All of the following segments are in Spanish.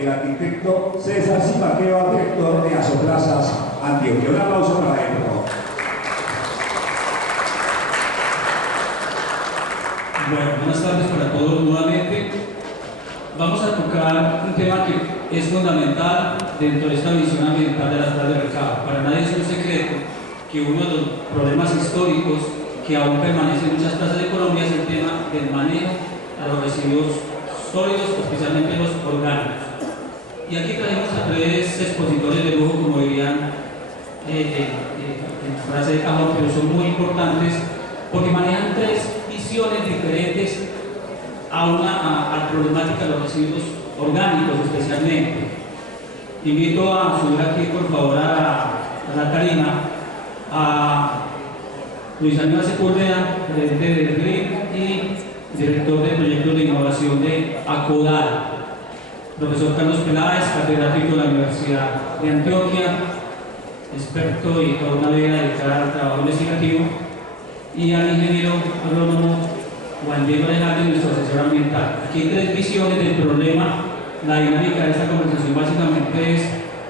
el arquitecto César Zipaqueo, director de Asoplazas Antioquia. Un aplauso para él, por favor. Bueno, buenas tardes para todos nuevamente. Vamos a tocar un tema que es fundamental dentro de esta visión ambiental de las plazas de mercado. Para nadie es un secreto que uno de los problemas históricos que aún permanece en muchas plazas de Colombia es el tema del manejo a los residuos sólidos, especialmente los orgánicos. Y aquí traemos a tres expositores de lujo, como dirían en la frase de cajón, pero son muy importantes porque manejan tres visiones diferentes a la problemática de los residuos orgánicos especialmente. Invito a subir aquí por favor a la tarima a Luis Aníbal Sepúlveda, gerente de RIC y director de proyectos de innovación de ACODAL, profesor Carlos Peláez, catedrático de la Universidad de Antioquia, experto y toda una vida dedicada al trabajo investigativo, y al ingeniero agrónomo Juan Diego Alejandro, nuestro asesor ambiental. Aquí hay tres visiones del problema. La dinámica de esta conversación básicamente es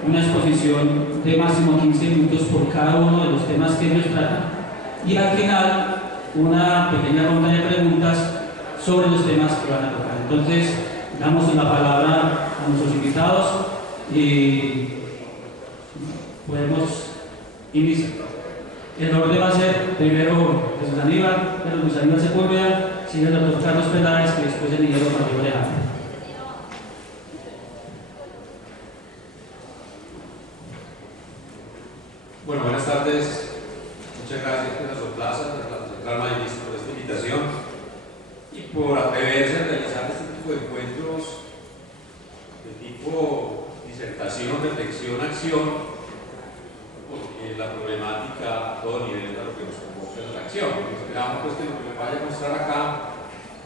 una exposición de máximo 15 minutos por cada uno de los temas que ellos tratan y al final una pequeña ronda de preguntas sobre los temas que van a tocar. Entonces damos la palabra a nuestros invitados y podemos iniciar. El orden va a ser primero Jesús Aníbal, pero Luis Aníbal Sepúlveda, sigue el doctor Carlos Peláez, que después el ingeniero Juan Diego Alejandro. Bueno, buenas tardes. Muchas gracias a Asoplazas, a la Central Mayorista, por esta invitación y por atreverse a realizar este tipo de encuentros de tipo disertación, reflexión, acción, porque la problemática a todo nivel es a lo que nos convoca es la acción. Esperamos pues, que lo que me vaya a mostrar acá,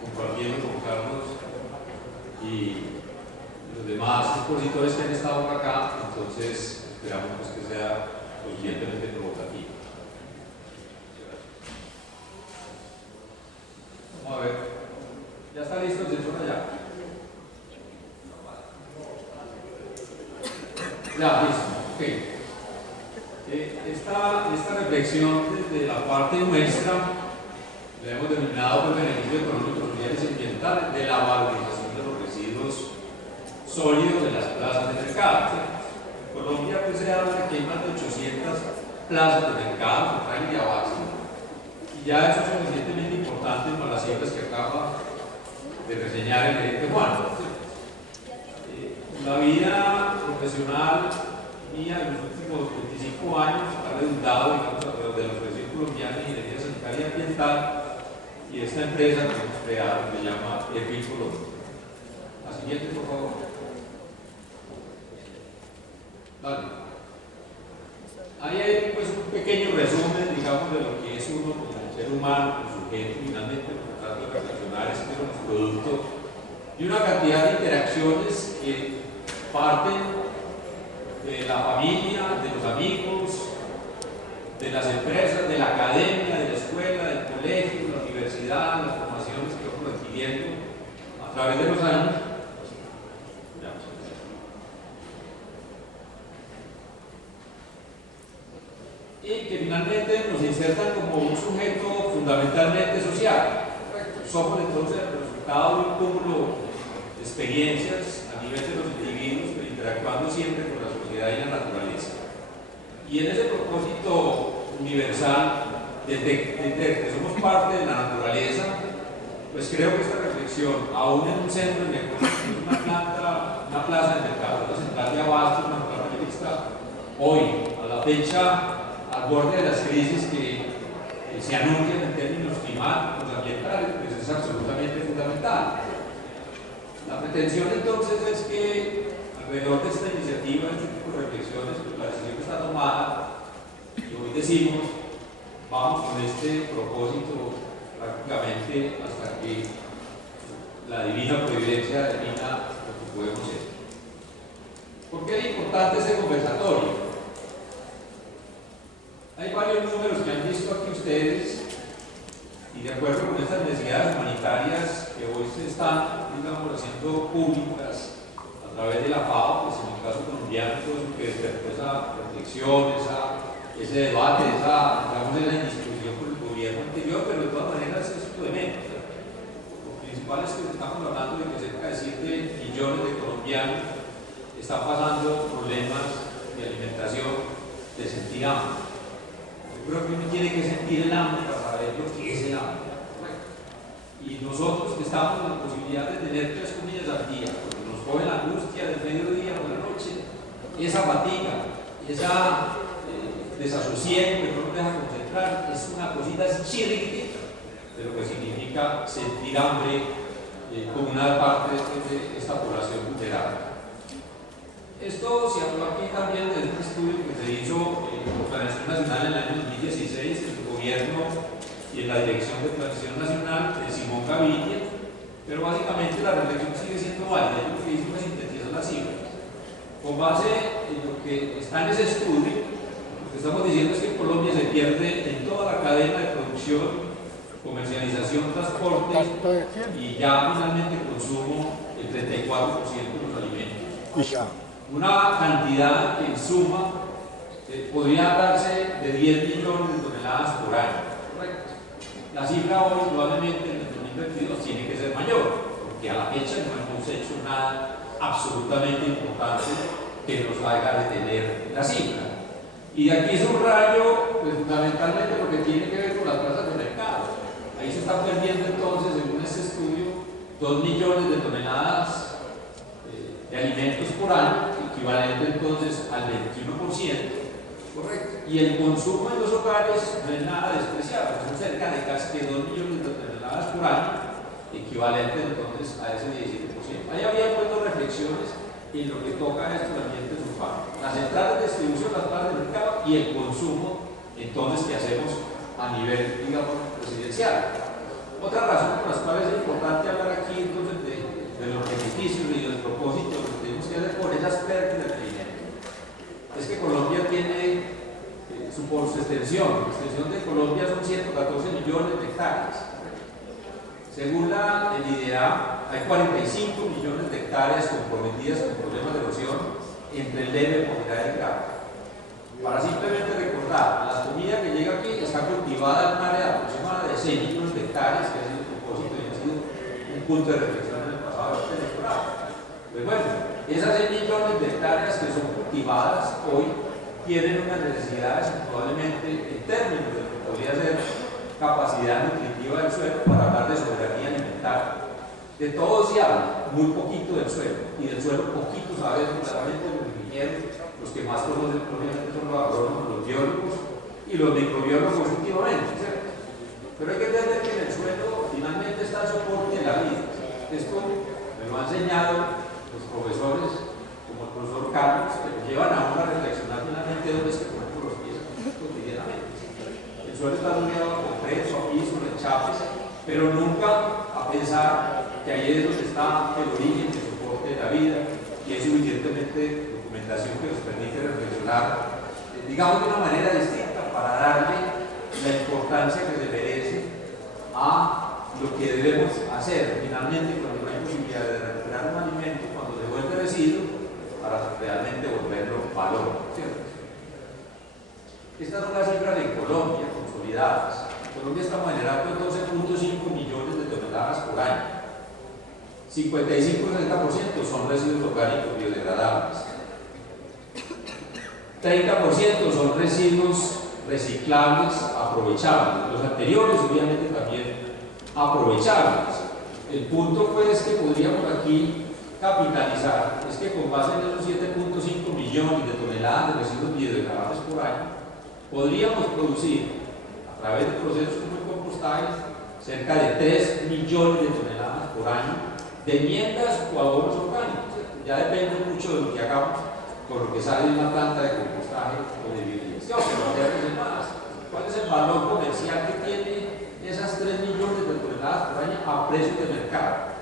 compartiendo con Carlos y los demás expositores que han estado por acá, entonces esperamos pues, que sea suficientemente provocativo. Vamos a ver. ¿Ya está listo el sensor allá? Ya, listo. Ok. Esta reflexión desde la parte nuestra la hemos denominado por beneficio económico, social y ambiental de la valorización de los residuos sólidos de las plazas de mercado. En Colombia pues, se habla que hay más de 800 plazas de mercado que traen de abasto y ya eso es suficientemente importante para las cifras que acaba de reseñar el gerente Juan. La vida profesional mía en los últimos 25 años ha redundado, digamos, alrededor de la Asociación Colombiana de Ingeniería Sanitaria y Ambiental y esta empresa que hemos creado se llama EPIL Colombia. La siguiente, por favor. Dale. Ahí hay pues, un pequeño resumen, digamos, de lo que es uno como ser humano, como sujeto, finalmente, por tratar de reflexionar, es que somos producto de una cantidad de interacciones que parten de la familia, de los amigos, de las empresas, de la academia, de la escuela, del colegio, de la universidad, las formaciones que vamos adquiriendo a través de los años. Y que finalmente nos insertan como un sujeto fundamentalmente social. Somos entonces el resultado de un cúmulo de experiencias a nivel de los individuos, pero interactuando siempre con la sociedad y la naturaleza. Y en ese propósito universal de que somos parte de la naturaleza, pues creo que esta reflexión, aún en un centro de una plaza de mercado, una central de abasto, una central mayorista, hoy, a la fecha, al borde de las crisis que se anuncian en términos climáticos, ambientales, pues es absolutamente fundamental. La pretensión entonces es que alrededor de esta iniciativa, de este tipo de reflexiones, pues la decisión está tomada y hoy decimos, vamos con este propósito prácticamente hasta que la divina providencia defina lo que podemos ser. ¿Por qué es importante ese conversatorio? Hay varios números que han visto aquí ustedes y de acuerdo con estas necesidades humanitarias que hoy se están, digamos, haciendo públicas a través de la FAO, pues en el caso colombiano, todo eso que despertó esa reflexión, ese debate, esa indiscusión por el gobierno anterior, pero de todas maneras es un elemento. Lo principal es que estamos hablando de que cerca de 7 millones de colombianos están pasando problemas de alimentación, de sentir hambre. Yo creo que uno tiene que sentir el hambre para saber lo que es el hambre. Y nosotros que estamos en la posibilidad de tener 3 comidas al día, porque nos coge la angustia del mediodía o de la noche, esa fatiga, esa desasosiego que no nos deja concentrar, es una cosita chiquitita de lo que significa sentir hambre con una parte de esta población vulnerable. Esto se habló aquí también de este estudio que se hizo por Planificación Nacional en el año 2016 en el gobierno y en la Dirección de Planificación Nacional de Simón Gaviria, pero básicamente la reflexión sigue siendo válida. Yo lo que hice fue sintetizar las cifras. Con base en lo que está en ese estudio, lo que estamos diciendo es que en Colombia se pierde en toda la cadena de producción, comercialización, transporte y ya finalmente consumo el 34% de los alimentos. Una cantidad que en suma podría darse de 10 millones de toneladas por año. La cifra hoy probablemente en el 2022 tiene que ser mayor, porque a la fecha no hemos hecho nada absolutamente importante que nos haga detener la cifra. Y de aquí subrayo pues, fundamentalmente lo que tiene que ver con las plazas de mercado. Ahí se está perdiendo entonces, según este estudio, 2 millones de toneladas de alimentos por año, equivalente entonces al 21%. Correcto. Y el consumo en los hogares no es nada despreciable, son cerca de casi 2 millones de toneladas por año, equivalente entonces a ese 17%. Ahí había puesto reflexiones en lo que toca a estos ambientes urbanos. Las entradas de distribución, las plazas de mercado y el consumo, entonces, que hacemos a nivel, digamos, presidencial. Otra razón por las cuales es importante hablar aquí entonces de los beneficios y del propósito que tenemos que hacer por esas pérdidas de dinero es que Colombia tiene por su extensión. La extensión de Colombia son 114 millones de hectáreas. Según el IDEA, hay 45 millones de hectáreas comprometidas con problemas de erosión entre el leve, moderado y grave. Para simplemente recordar, la comida que llega aquí está cultivada en un área aproximada de 6 millones de hectáreas, que ha sido el propósito y ha sido un punto de reflexión en el pasado electoral. Pues bueno, esas 6 millones de hectáreas que son cultivadas hoy tienen unas necesidades probablemente en términos de lo que podría ser capacidad nutritiva del suelo, para hablar de soberanía alimentaria. De todo se habla, muy poquito del suelo, y del suelo poquito sabemos, claramente los ingenieros, los que más conocen probablemente son los agrónomos, los biólogos y los microbiólogos últimamente, ¿cierto? Pero hay que entender que en el suelo finalmente está el soporte de la vida. Esto me lo han enseñado los profesores, como el profesor Carlos, que nos llevan a uno a reflexionar finalmente dónde es que ponemos los pies cotidianamente. El suelo está rodeado por preso, piso, rechapes, pero nunca a pensar que ahí es donde está el origen y el soporte de la vida, y hay suficientemente documentación que nos permite reflexionar, digamos, de una manera distinta, para darle la importancia que se merece a lo que debemos hacer finalmente cuando no hay posibilidad de recuperar un alimento, cuando se vuelve residuo, para realmente volverlo valor, ¿cierto? Estas son las cifras de Colombia consolidadas. En Colombia estamos generando 12.5 millones de toneladas por año. 55-60% son residuos orgánicos biodegradables. 30% son residuos reciclables, aprovechables. Los anteriores, obviamente, también aprovechables. El punto, pues, que podríamos aquí capitalizar es que con base en esos 7.5 millones de toneladas de residuos biodegradables por año, podríamos producir, a través de procesos como el compostaje, cerca de 3 millones de toneladas por año de enmiendas o abonos orgánicos. Ya depende mucho de lo que hagamos con lo que sale de una planta de compostaje o de biodigestión, pero más. ¿Cuál es el valor comercial que tiene esas 3 millones de toneladas por año a precios de mercado?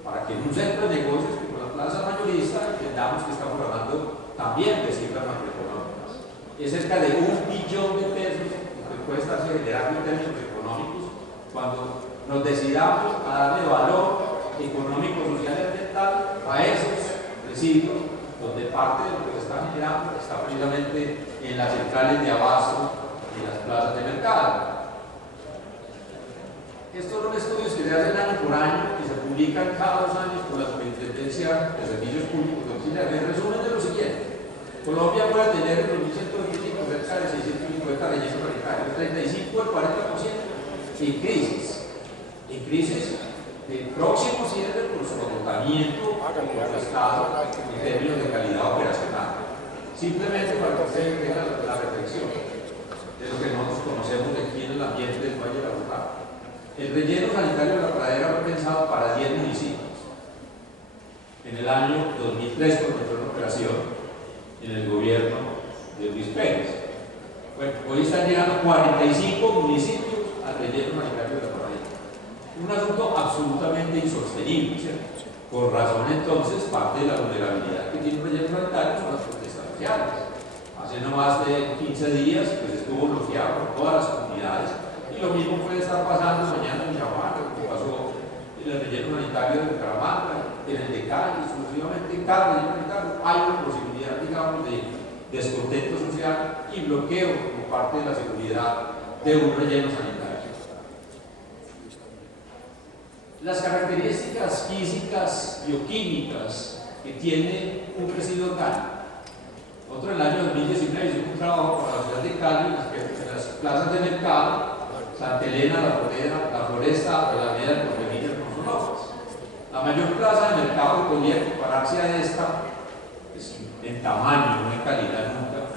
Para que en un centro de negocios como la plaza mayorista entendamos que estamos hablando también de cifras macroeconómicas. Es cerca de 1 billón de pesos lo que puede estarse generando en términos económicos cuando nos decidamos a darle valor económico, social y ambiental a esos residuos, donde parte de lo que se está generando está precisamente en las centrales de abasto y las plazas de mercado. Estos son estudios que se hacen año por año y se publican cada 2 años por la Superintendencia de Servicios Públicos Domiciliarios. En resumen de lo siguiente: Colombia puede tener en 2125 cerca de 650 rellenos sanitarios, 35 al 40% en crisis. En crisis próximos siempre por su agotamiento contrastado en términos de calidad operacional. Simplemente para que ustedes tengan la reflexión de lo que nosotros conocemos aquí en el ambiente del Valle de la Bogotá. El relleno sanitario de la Pradera fue pensado para 10 municipios. En el año 2003, cuando entró en operación en el gobierno de Luis Pérez. Bueno, hoy están llegando 45 municipios al relleno sanitario de la Pradera. Un asunto absolutamente insostenible, ¿cierto? Por razón, entonces, parte de la vulnerabilidad que tiene un relleno sanitario son las protestas sociales. Hace no más de 15 días pues, estuvo bloqueado por todas las comunidades, y lo mismo puede estar pasando mañana en Yaguara, como pasó en el relleno sanitario de Bucaramanga, en el de Cali, exclusivamente en cada relleno sanitario hay una posibilidad, digamos, de descontento social y bloqueo por parte de la seguridad de un relleno sanitario. Las características físicas, bioquímicas que tiene un residuo orgánico. Nosotros en el año 2019 hicimos un trabajo para la ciudad de Cali en las plazas de mercado, Santa Elena, la Floresta, de la Alameda del Porvenir, con sus La mayor plaza de mercado que podría compararse a esta, pues, en tamaño, no en calidad nunca,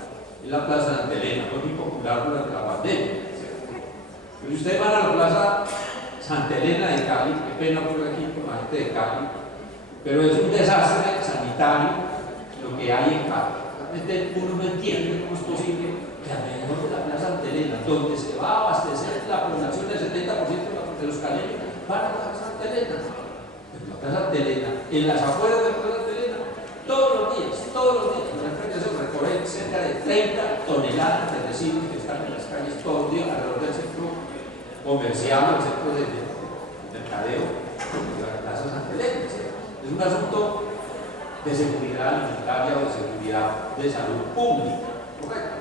es la plaza de Santa Elena, fue muy popular durante la pandemia. Pero si ustedes van a la plaza Santa Elena de Cali, qué pena por aquí con la gente de Cali, pero es un desastre sanitario lo que hay en Cali. Realmente uno no entiende cómo es posible que alrededor de la plaza Santa Elena, donde se va a abastecer la población del 70% de los caleños, van a la plaza Santa Elena. En la plaza Santa Elena, en las afueras de la plaza Santa Elena, todos los días, la gente se recorre cerca de 30 toneladas de residuos que están en las calles todos los días alrededor del centro comercial, el centro de mercadeo de la plaza Santa Elena. Es un asunto de seguridad alimentaria o de seguridad de salud pública, correcto.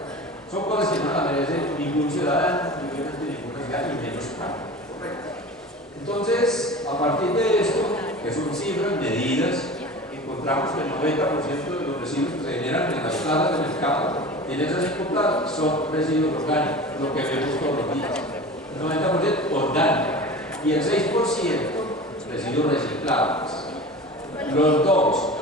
Son cosas que no la merece ningún ciudadano, ni ninguna ciudad, ni menos Cali, correcto. Entonces, a partir de esto, que son cifras medidas, encontramos que el 90% de los residuos que se generan en las plazas de mercado, en esas 5 plazas, son residuos orgánicos, lo que vemos todos los días. 90% orgánico y el 6% residuos reciclables. Los dos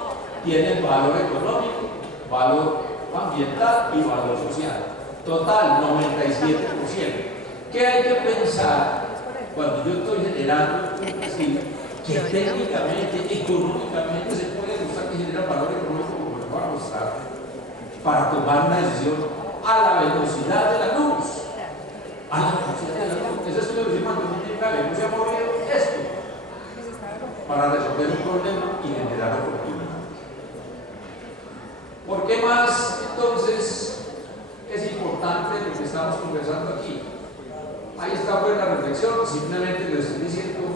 tienen valor económico, valor ambiental y valor social. Total, 97%. ¿Qué hay que pensar cuando yo estoy generando un residuo que técnicamente, económicamente se puede demostrar que genera valor económico, como les voy a mostrar, para tomar una decisión a la velocidad de la luz? Ese estudio lo hicimos en 2009, no se ha movido esto para resolver un problema y generar oportunidades. ¿Por qué más entonces es importante lo que estamos conversando aquí? Ahí está pues la reflexión, simplemente les estoy diciendo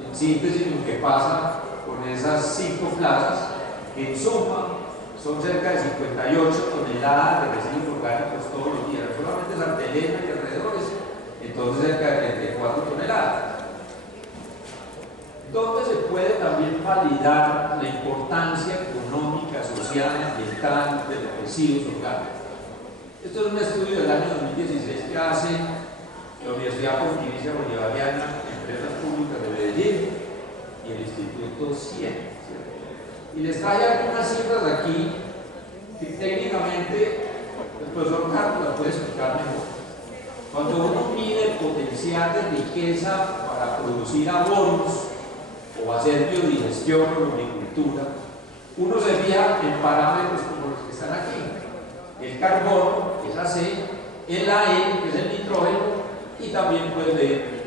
en síntesis lo que pasa con esas 5 plazas, que en suma son cerca de 58 toneladas de residuos orgánicos todos los días, solamente Santa Elena y alrededores, entonces cerca de 34 toneladas. Donde se puede también validar la importancia económica, social y ambiental de los residuos orgánicos. Esto es un estudio del año 2016 que hace la Universidad Pontificia Bolivariana, Empresas Públicas de Medellín y el Instituto CIEN. Y les trae algunas cifras aquí que técnicamente el profesor Carlos las puede explicar mejor. Cuando uno mide el potencial de riqueza para producir abonos o hacer biodigestión o agricultura, uno se fija en parámetros como los que están aquí: el carbono, que es AC, el AN, que es el nitrógeno, y también puede ver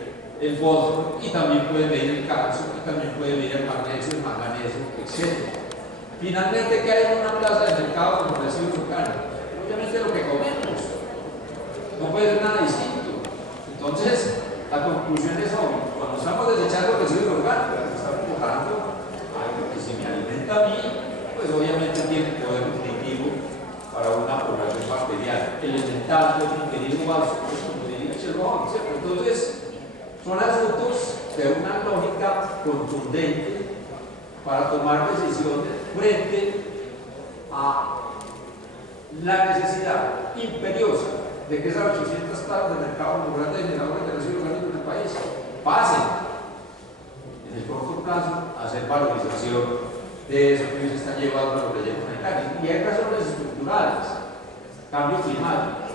el fósforo, y también puede ver el calcio, y también puede ver el magnesio, el manganeso, etc. Finalmente, ¿qué hay en una plaza de mercado como residuos orgánicos? Obviamente lo que comemos. No puede ser nada distinto. Entonces, la conclusión es obvia. Cuando estamos desechando residuos orgánicos, estamos botando algo que si me alimenta a mí, pues obviamente tiene poder nutritivo para una población bacteriana. Elemental, pues mi querido Balso, pues como diría Sherlock, ¿cierto? Entonces, son asuntos de una lógica contundente para tomar decisiones frente a la necesidad imperiosa de que esas 800 plazas de mercado laboral de generadores de residuos orgánicos en el país pasen en el corto plazo a hacer valorización de eso que se está llevando a los rellenos sanitarios. Y hay razones estructurales: cambio climático.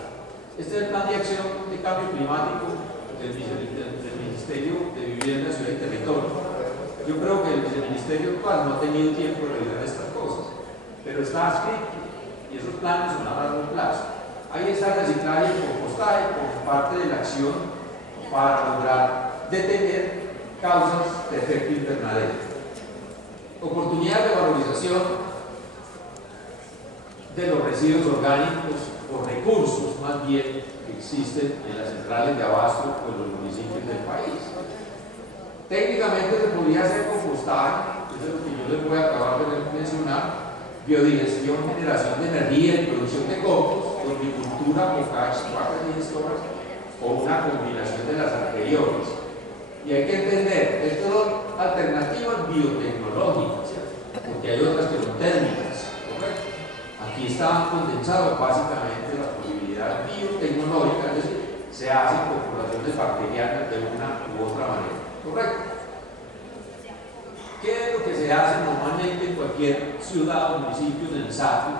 Este es el plan de acción de cambio climático del Ministerio de Vivienda, Ciudad y Territorio. Yo creo que el viceministerio actual no ha tenido tiempo de revisar estas cosas, pero está escrito y esos planes son a largo plazo. Ahí está el reciclaje y compostaje como parte de la acción para lograr detener causas de efecto invernadero. Oportunidades de valorización de los residuos orgánicos o recursos más bien que existen en las centrales de abasto o en los municipios del país. Técnicamente se podría hacer compostaje, eso es lo que yo les voy a acabar de mencionar, biodigestión, generación de energía y producción de compost, horticultura, bocache, vacas digestoras o una combinación de las anteriores. Y hay que entender, estas son alternativas biotecnológicas, ¿cierto? Porque hay otras que son térmicas, ¿correcto? Aquí está condensado básicamente la posibilidad biotecnológica, es decir, se hacen populaciones bacterianas de una u otra manera, ¿correcto? ¿Qué es lo que se hace normalmente en cualquier ciudad o municipio en el SATU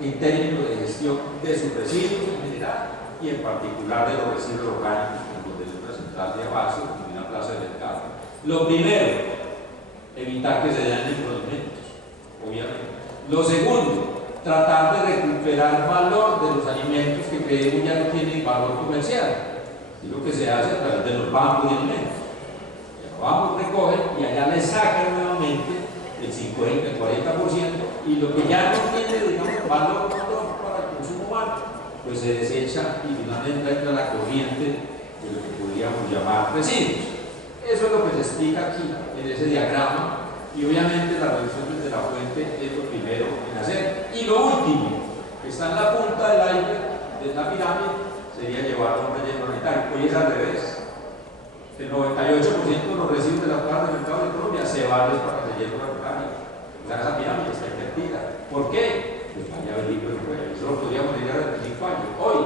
en términos de gestión de sus residuos en general y en particular de los residuos orgánicos como de una central de abasto o de una plaza de mercado? Lo primero, evitar que se dañen los alimentos, obviamente. Lo segundo, tratar de recuperar valor de los alimentos que creemos ya no tienen valor comercial. Es lo que se hace a través de los bancos de alimentos. Vamos, recogen y allá les sacan nuevamente el 50, el 40%, y lo que ya no tiene, digamos, valor para el consumo humano, pues se desecha y finalmente entra la corriente de lo que podríamos llamar residuos. Eso es lo que se explica aquí en ese diagrama, y obviamente la reducción desde la fuente es lo primero en hacer. Y lo último, que está en la punta del iceberg de la pirámide, sería llevar a un relleno sanitario. Hoy es al revés. El 98% de los residuos de la planta de mercado de Colombia se van para el relleno sanitario. O sea, esa pirámide está invertida. ¿Por qué? Pues vaya a ver libro de juego. Eso lo podríamos llegar a 25 años. Hoy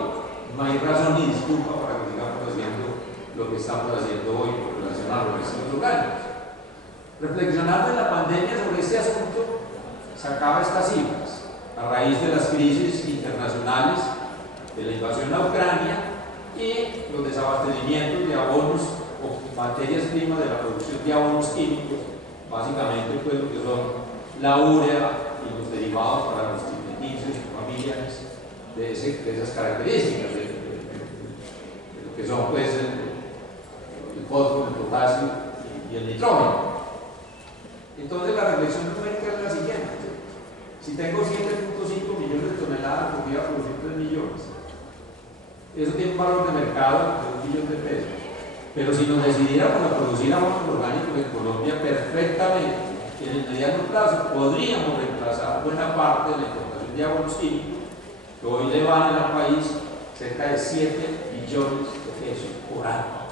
no hay razón ni disculpa para que sigamos haciendo lo que estamos haciendo hoy con relación a los residuos orgánicos. Reflexionando en la pandemia sobre este asunto, sacaba estas cifras. A raíz de las crisis internacionales, de la invasión a Ucrania y los desabastecimientos de abonos o materias primas de la producción de abonos químicos, básicamente pues lo que son la urea y los derivados para los trimetilcios y familiares de esas características, de lo que son pues el fósforo, el potasio y el nitrógeno. Entonces la reflexión numérica es la siguiente: si tengo 7.5 millones de toneladas, podría producir 3 millones. Eso tiene un valor de mercado de 1 millón de pesos. Pero si nos decidiéramos a producir abonos orgánicos en Colombia perfectamente, en el mediano plazo podríamos reemplazar buena parte de la importación de abonos químicos, que hoy le valen al país cerca de 7 billones de pesos por año.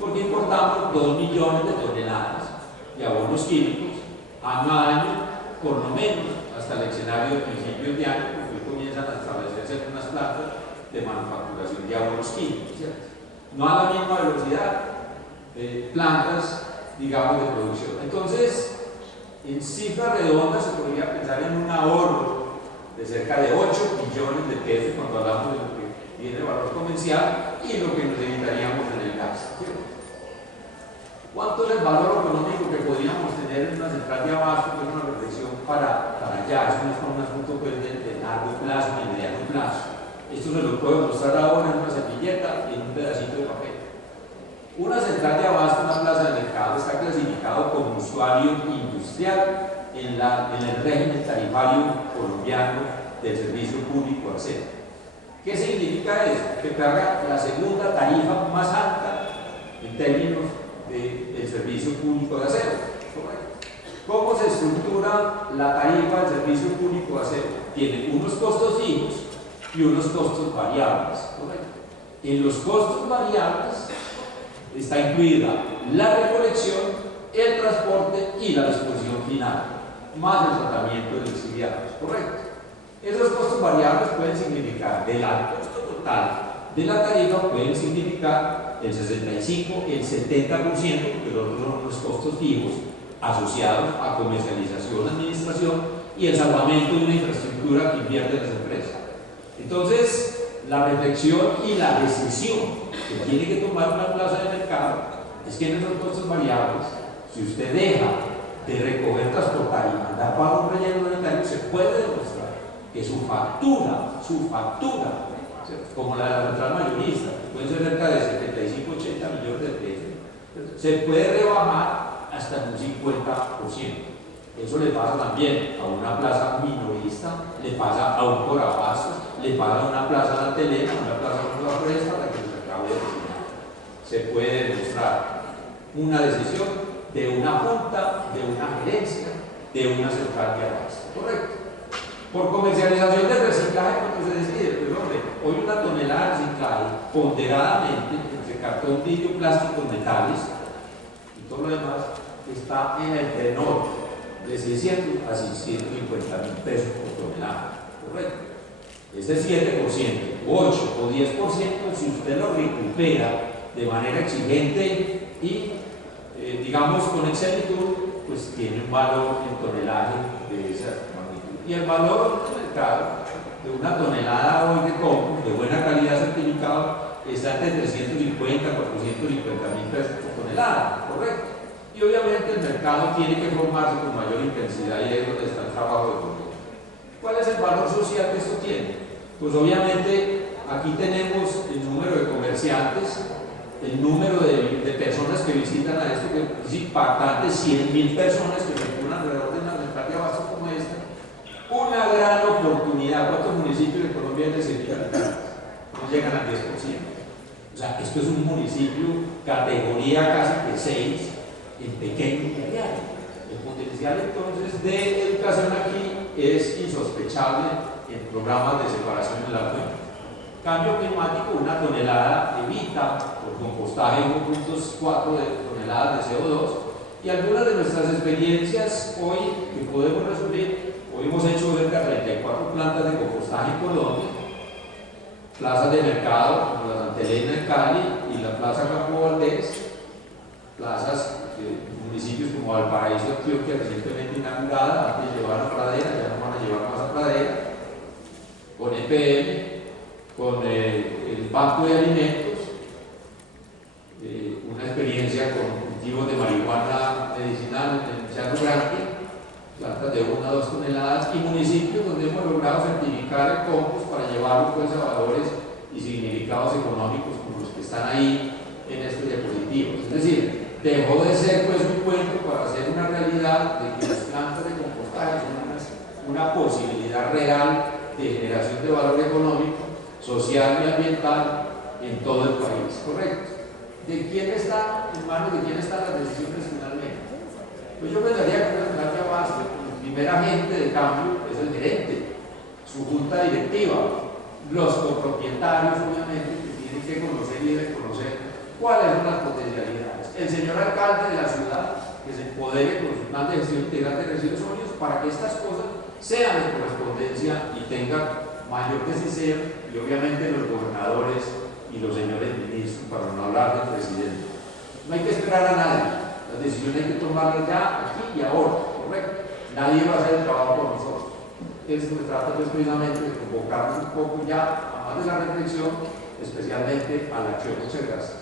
Porque importamos 2 millones de toneladas de abonos químicos año a año, por lo menos hasta el escenario de principios de año, porque hoy comienzan a establecerse unas plantas de manufacturación de abonos químicos, ¿cierto? No a la misma velocidad, plantas, digamos, de producción. Entonces, en cifras redondas se podría pensar en un ahorro de cerca de 8 billones de pesos cuando hablamos de lo que tiene valor comercial y lo que nos evitaríamos en el gas, ¿cierto? ¿Cuánto es el valor económico que podríamos tener en una central de abasto? Es una reflexión para allá, eso no es un asunto pues, de largo plazo ni mediano plazo. Esto se lo puedo mostrar ahora en una servilleta y en un pedacito de papel. Una central de abasto, una plaza de mercado, está clasificado como usuario industrial en el régimen tarifario colombiano del servicio público acero. ¿Qué significa eso? Que paga la segunda tarifa más alta en términos del servicio público de acero. ¿Cómo se estructura la tarifa del servicio público de aseo? Tiene unos costos fijos y unos costos variables, ¿correcto? En los costos variables está incluida la recolección, el transporte y la disposición final, más el tratamiento de lixiviados, ¿correcto? Esos costos variables pueden significar, del costo total de la tarifa, pueden significar el 65, el 70%, porque los otros son los costos fijos asociados a comercialización, administración y el salvamento de una infraestructura que invierte en las empresas. Entonces, la reflexión y la decisión que tiene que tomar una plaza de mercado es que en esos costos variables, si usted deja de recoger, transportar y mandar para un relleno sanitario, se puede demostrar que su factura, como la de la central mayorista, que puede ser cerca de 75-80 millones de pesos, se puede rebajar hasta un 50%. Eso le pasa también a una plaza minorista, le pasa a un Corabastos, le pasa a una plaza de Telena, a una plaza de la Floresta, la que nos acabo de decir. Se puede demostrar una decisión de una junta, de una gerencia, de una central de abasto, ¿correcto? Por comercialización del reciclaje, cuando se decide, pues hombre, hoy una tonelada de reciclaje ponderadamente entre cartón, vidrio, plástico, metales y todo lo demás está en el tenor de 600 a 650 mil pesos por tonelada, ¿correcto? Ese 7%, 8 o 10%, si usted lo recupera de manera exigente y digamos con exactitud, pues tiene un valor en tonelaje de esa magnitud. Y el valor del mercado de una tonelada hoy de coco de buena calidad certificado está entre 350 a 450 mil pesos por tonelada, ¿correcto? Y obviamente el mercado tiene que formarse con mayor intensidad y ahí es donde está el trabajo de gobierno. ¿Cuál es el valor social que esto tiene? Pues obviamente aquí tenemos el número de comerciantes, el número de personas que visitan a esto, que es impactante, 100.000 personas que circulan alrededor de una central de abasto como esta. Una gran oportunidad. ¿Cuántos municipios de Colombia hay de 100.000 habitantes? No llegan al 10%. O sea, esto es un municipio categoría casi que 6 en pequeño y mediano. El potencial entonces de educación aquí es insospechable en programas de separación de la fuente. Cambio climático, una tonelada evita por compostaje 1.4 de toneladas de CO2 y algunas de nuestras experiencias hoy que podemos resumir, hoy hemos hecho cerca de 34 plantas de compostaje en Colombia, plazas de mercado como la Santa Elena en Cali y la Plaza Campo Valdés, plazas municipios como Valparaíso, Antioquia, recientemente inaugurada, antes llevaron a Pradera, ya no van a llevar más a Pradera, con EPM, con el Banco de Alimentos, una experiencia con cultivos de marihuana medicinal en el Cerro Grande, plantas de 1 a 2 toneladas, y municipios donde hemos logrado certificar el compost para llevarlo pues, a valores y significados económicos como los que están ahí en estos diapositivos. Es decir, dejó de ser pues un cuento para hacer una realidad de que las plantas de compostaje son una posibilidad real de generación de valor económico, social y ambiental en todo el país, ¿correcto? ¿De quién está en manos, de quién están las decisiones finalmente? Pues yo pensaría que una central de abasto, el primer agente de cambio es el gerente, su junta directiva, los copropietarios obviamente que tienen que conocer y reconocer cuáles son las potencialidades. El señor alcalde de la ciudad que se empodere con su plan de gestión integral de residuos sólidos para que estas cosas sean de correspondencia y tengan mayor decisión, y obviamente los gobernadores y los señores ministros, para no hablar del presidente. No hay que esperar a nadie, las decisiones hay que tomarlas ya, aquí y ahora, ¿correcto? Nadie va a hacer el trabajo por nosotros. Eso se trata pues, precisamente de convocarnos un poco ya, a más de la reflexión, especialmente a la acción. Muchas gracias.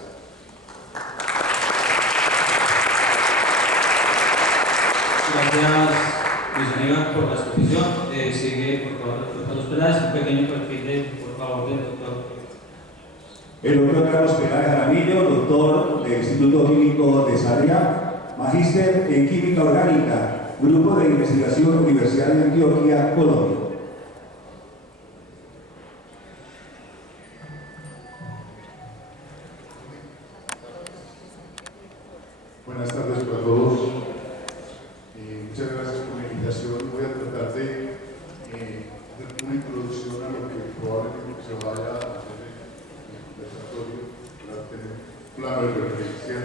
Gracias, Luis Aníbal, por la exposición. Sigue, por favor, el doctor Carlos Peláez, un pequeño perfil, por favor, del doctor. El doctor Carlos Peláez Jaramillo, doctor del Instituto Químico de Sarriá, magíster en Química Orgánica, Grupo de Investigación Universidad de Antioquia, Colombia. Buenas tardes para todos. Muchas hacer una introducción a lo que probablemente se vaya a hacer en el conversatorio para tener un plano de referencia.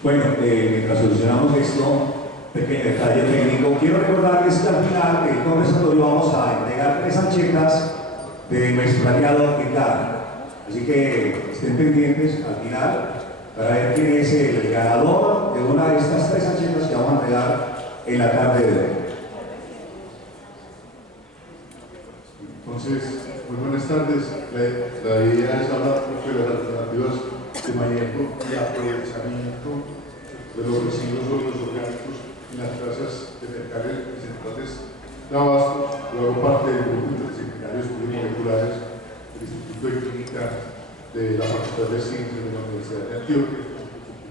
Bueno, mientras solucionamos esto, pequeño detalle técnico, quiero recordarles que al final del conversatorio vamos a entregar 3 anchetas de nuestro planeado Edgar. Así que estén pendientes al final para ver quién es el ganador de una de estas 3 anchetas que vamos a entregar en la tarde de hoy. Entonces, muy buenas tardes. La idea es hablar de las alternativas de manejo y aprovechamiento de los residuos sólidos orgánicos en las plazas de mercados y centrales de abasto. Luego parte del grupo interdisciplinario de estudios moleculares del Instituto de Química de la Facultad de Ciencias de la Universidad de Antioquia.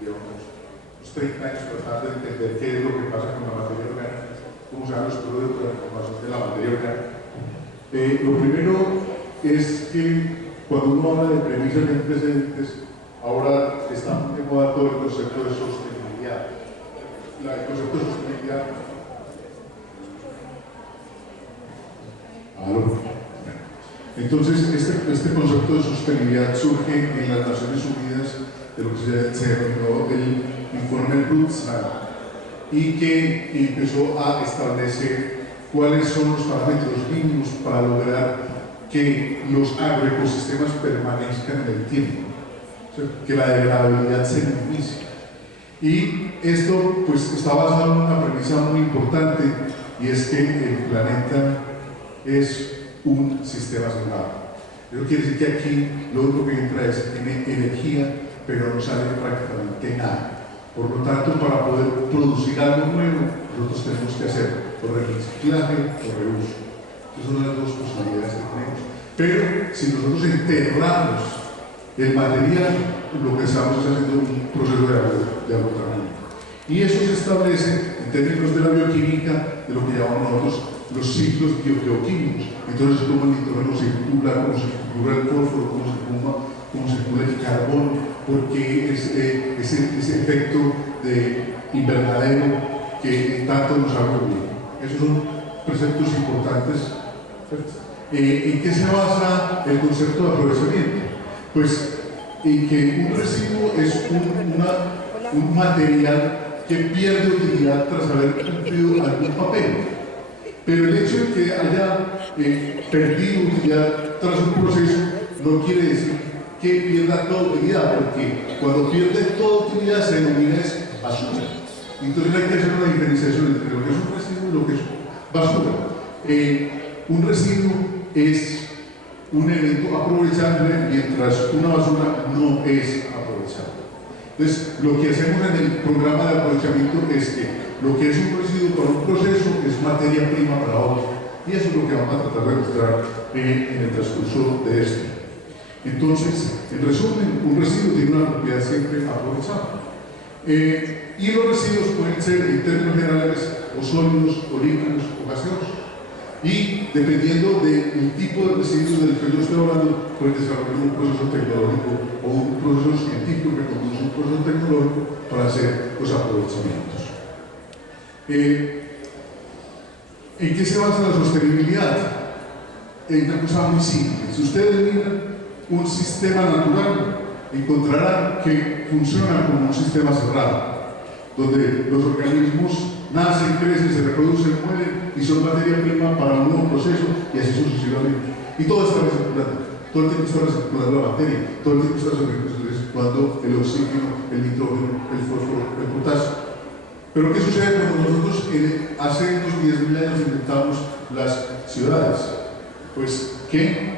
Llevamos unos 30 años tratando de entender qué es lo que pasa con la materia orgánica, cómo se dan los productos de la formación de la materia orgánica. Lo primero es que cuando uno habla de premisas de antecedentes, ahora está de moda todo el concepto de sostenibilidad. El concepto de sostenibilidad. Entonces, este concepto de sostenibilidad surge en las Naciones Unidas de lo que se denominó el informe Brundtland y que empezó a establecer cuáles son los parámetros mínimos para lograr que los agroecosistemas permanezcan en el tiempo, que la degradabilidad se minimice. Y esto pues está basado en una premisa muy importante, y es que el planeta es un sistema cerrado. Eso quiere decir que aquí lo único que entra es tiene energía, pero no sale prácticamente nada. Por lo tanto, para poder producir algo nuevo, nosotros tenemos que hacer o reciclaje o reuso. Esas son las dos posibilidades que tenemos. Pero si nosotros enterramos el material, lo que estamos haciendo es un proceso de agotamiento. Y eso se establece en términos de la bioquímica, de lo que llamamos nosotros los ciclos bioquímicos. Entonces, cómo el nitrógeno circula, cómo circula el fósforo, cómo circula el carbono, porque ese efecto de invernadero que tanto nos habla bien. Esos son preceptos importantes. ¿En qué se basa el concepto de aprovechamiento? Pues en que un residuo es un material que pierde utilidad tras haber cumplido algún papel. Pero el hecho de que haya perdido utilidad tras un proceso no quiere decir que pierda toda utilidad, porque cuando pierde toda utilidad se denomina basura. Entonces hay que hacer una diferenciación entre lo que es un residuo y lo que es basura. Un residuo es un elemento aprovechable, mientras una basura no es aprovechable. Entonces, lo que hacemos en el programa de aprovechamiento es que lo que es un residuo para un proceso es materia prima para otro. Y eso es lo que vamos a tratar de mostrar en el transcurso de esto. Entonces, en resumen, un residuo tiene una propiedad siempre aprovechable. Y los residuos pueden ser, en términos generales, o sólidos, o líquidos, o gaseosos. Y dependiendo del tipo de residuos del que yo estoy hablando, puede desarrollar un proceso tecnológico o un proceso científico que conduce un proceso tecnológico para hacer los aprovechamientos. ¿En qué se basa la sostenibilidad? En una cosa muy simple. Si ustedes miran un sistema natural, encontrarán que funciona como un sistema cerrado, donde los organismos nacen, crecen, se reproducen, mueren y son materia prima para un nuevo proceso y así sucesivamente. Y todo está recirculando, todo el tiempo está recirculando la materia, todo el tiempo está recirculando el oxígeno, el nitrógeno, el fósforo, el potasio. Pero ¿qué sucede cuando nosotros hace unos 10.000 años inventamos las ciudades? Pues que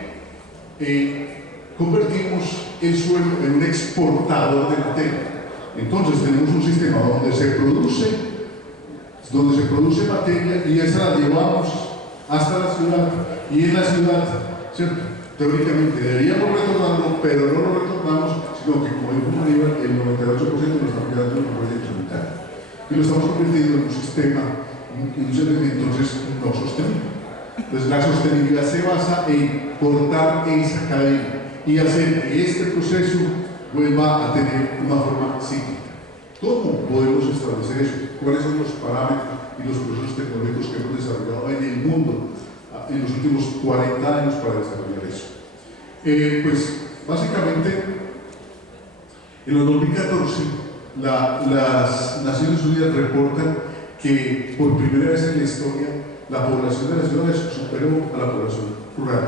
convertimos el suelo en un exportador de materia. Entonces tenemos un sistema donde se produce materia y esa la llevamos hasta la ciudad, y en la ciudad, ¿cierto? Teóricamente deberíamos retornarlo, pero no lo retornamos, sino que, como dijo Bolívar, el 98% lo estamos quedando en un proyecto vital. Y lo estamos convirtiendo en un sistema entonces no sostenible. Entonces la sostenibilidad se basa en cortar esa cadena y hacer que este proceso vuelva a tener una forma cíclica. ¿Cómo podemos establecer eso? ¿Cuáles son los parámetros y los procesos tecnológicos que hemos desarrollado en el mundo en los últimos 40 años para desarrollar eso? Pues básicamente en el 2014 las Naciones Unidas reportan que por primera vez en la historia la población de las ciudades superó a la población rural.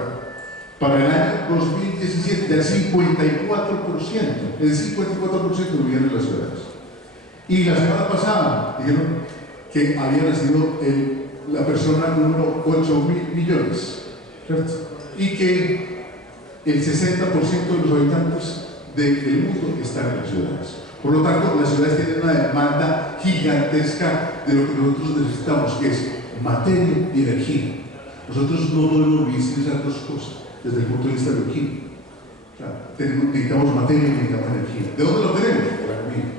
Para el año 2017 el 54%, el 54% vivían en las ciudades. Y la semana pasada dijeron que había nacido la persona número 8.000 millones, ¿cierto? Y que el 60% de los habitantes del mundo están en las ciudades. Por lo tanto, las ciudades tienen una demanda gigantesca de lo que nosotros necesitamos, que es materia y energía. Nosotros no podemos vivir sin esas dos cosas desde el punto de vista bioquímico. O sea, necesitamos materia y necesitamos energía. ¿De dónde lo tenemos? De la comida.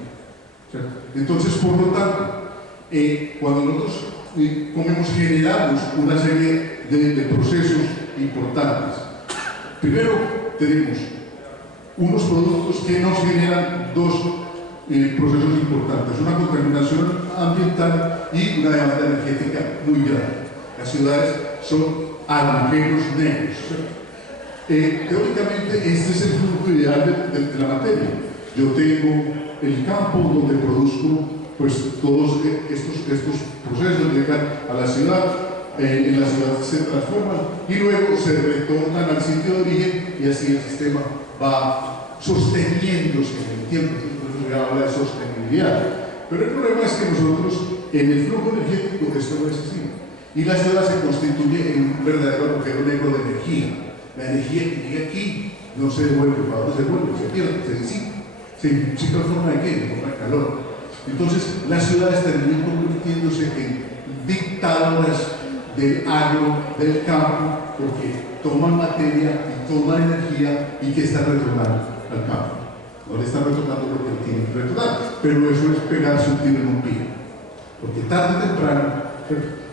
¿Cierto? Entonces, por lo tanto, cuando nosotros generamos una serie de procesos importantes. Primero, tenemos unos productos que nos generan dos procesos importantes, una contaminación ambiental y una demanda energética muy grande. Las ciudades son agujeros negros. Teóricamente, este es el flujo ideal de la materia. Yo tengo el campo donde produzco pues, todos estos procesos llegan a la ciudad, en la ciudad se transforman y luego se retornan al sitio de origen y así el sistema va sosteniéndose en el tiempo. Entonces se habla de sostenibilidad. Pero el problema es que nosotros en el flujo energético esto no es así. Y la ciudad se constituye en un verdadero agujero negro de energía. La energía que llega aquí no se devuelve, ¿para dónde se devuelve? Se pierde, se disipa. ¿Se transforma en qué? En forma de calor. Entonces las ciudades terminan convirtiéndose en dictadoras del agro, del campo, porque toman materia y toman energía y que están retornando al campo. No le están retornando lo que tienen que retornar, pero eso es pegarse un tiro en un pie. Porque tarde o temprano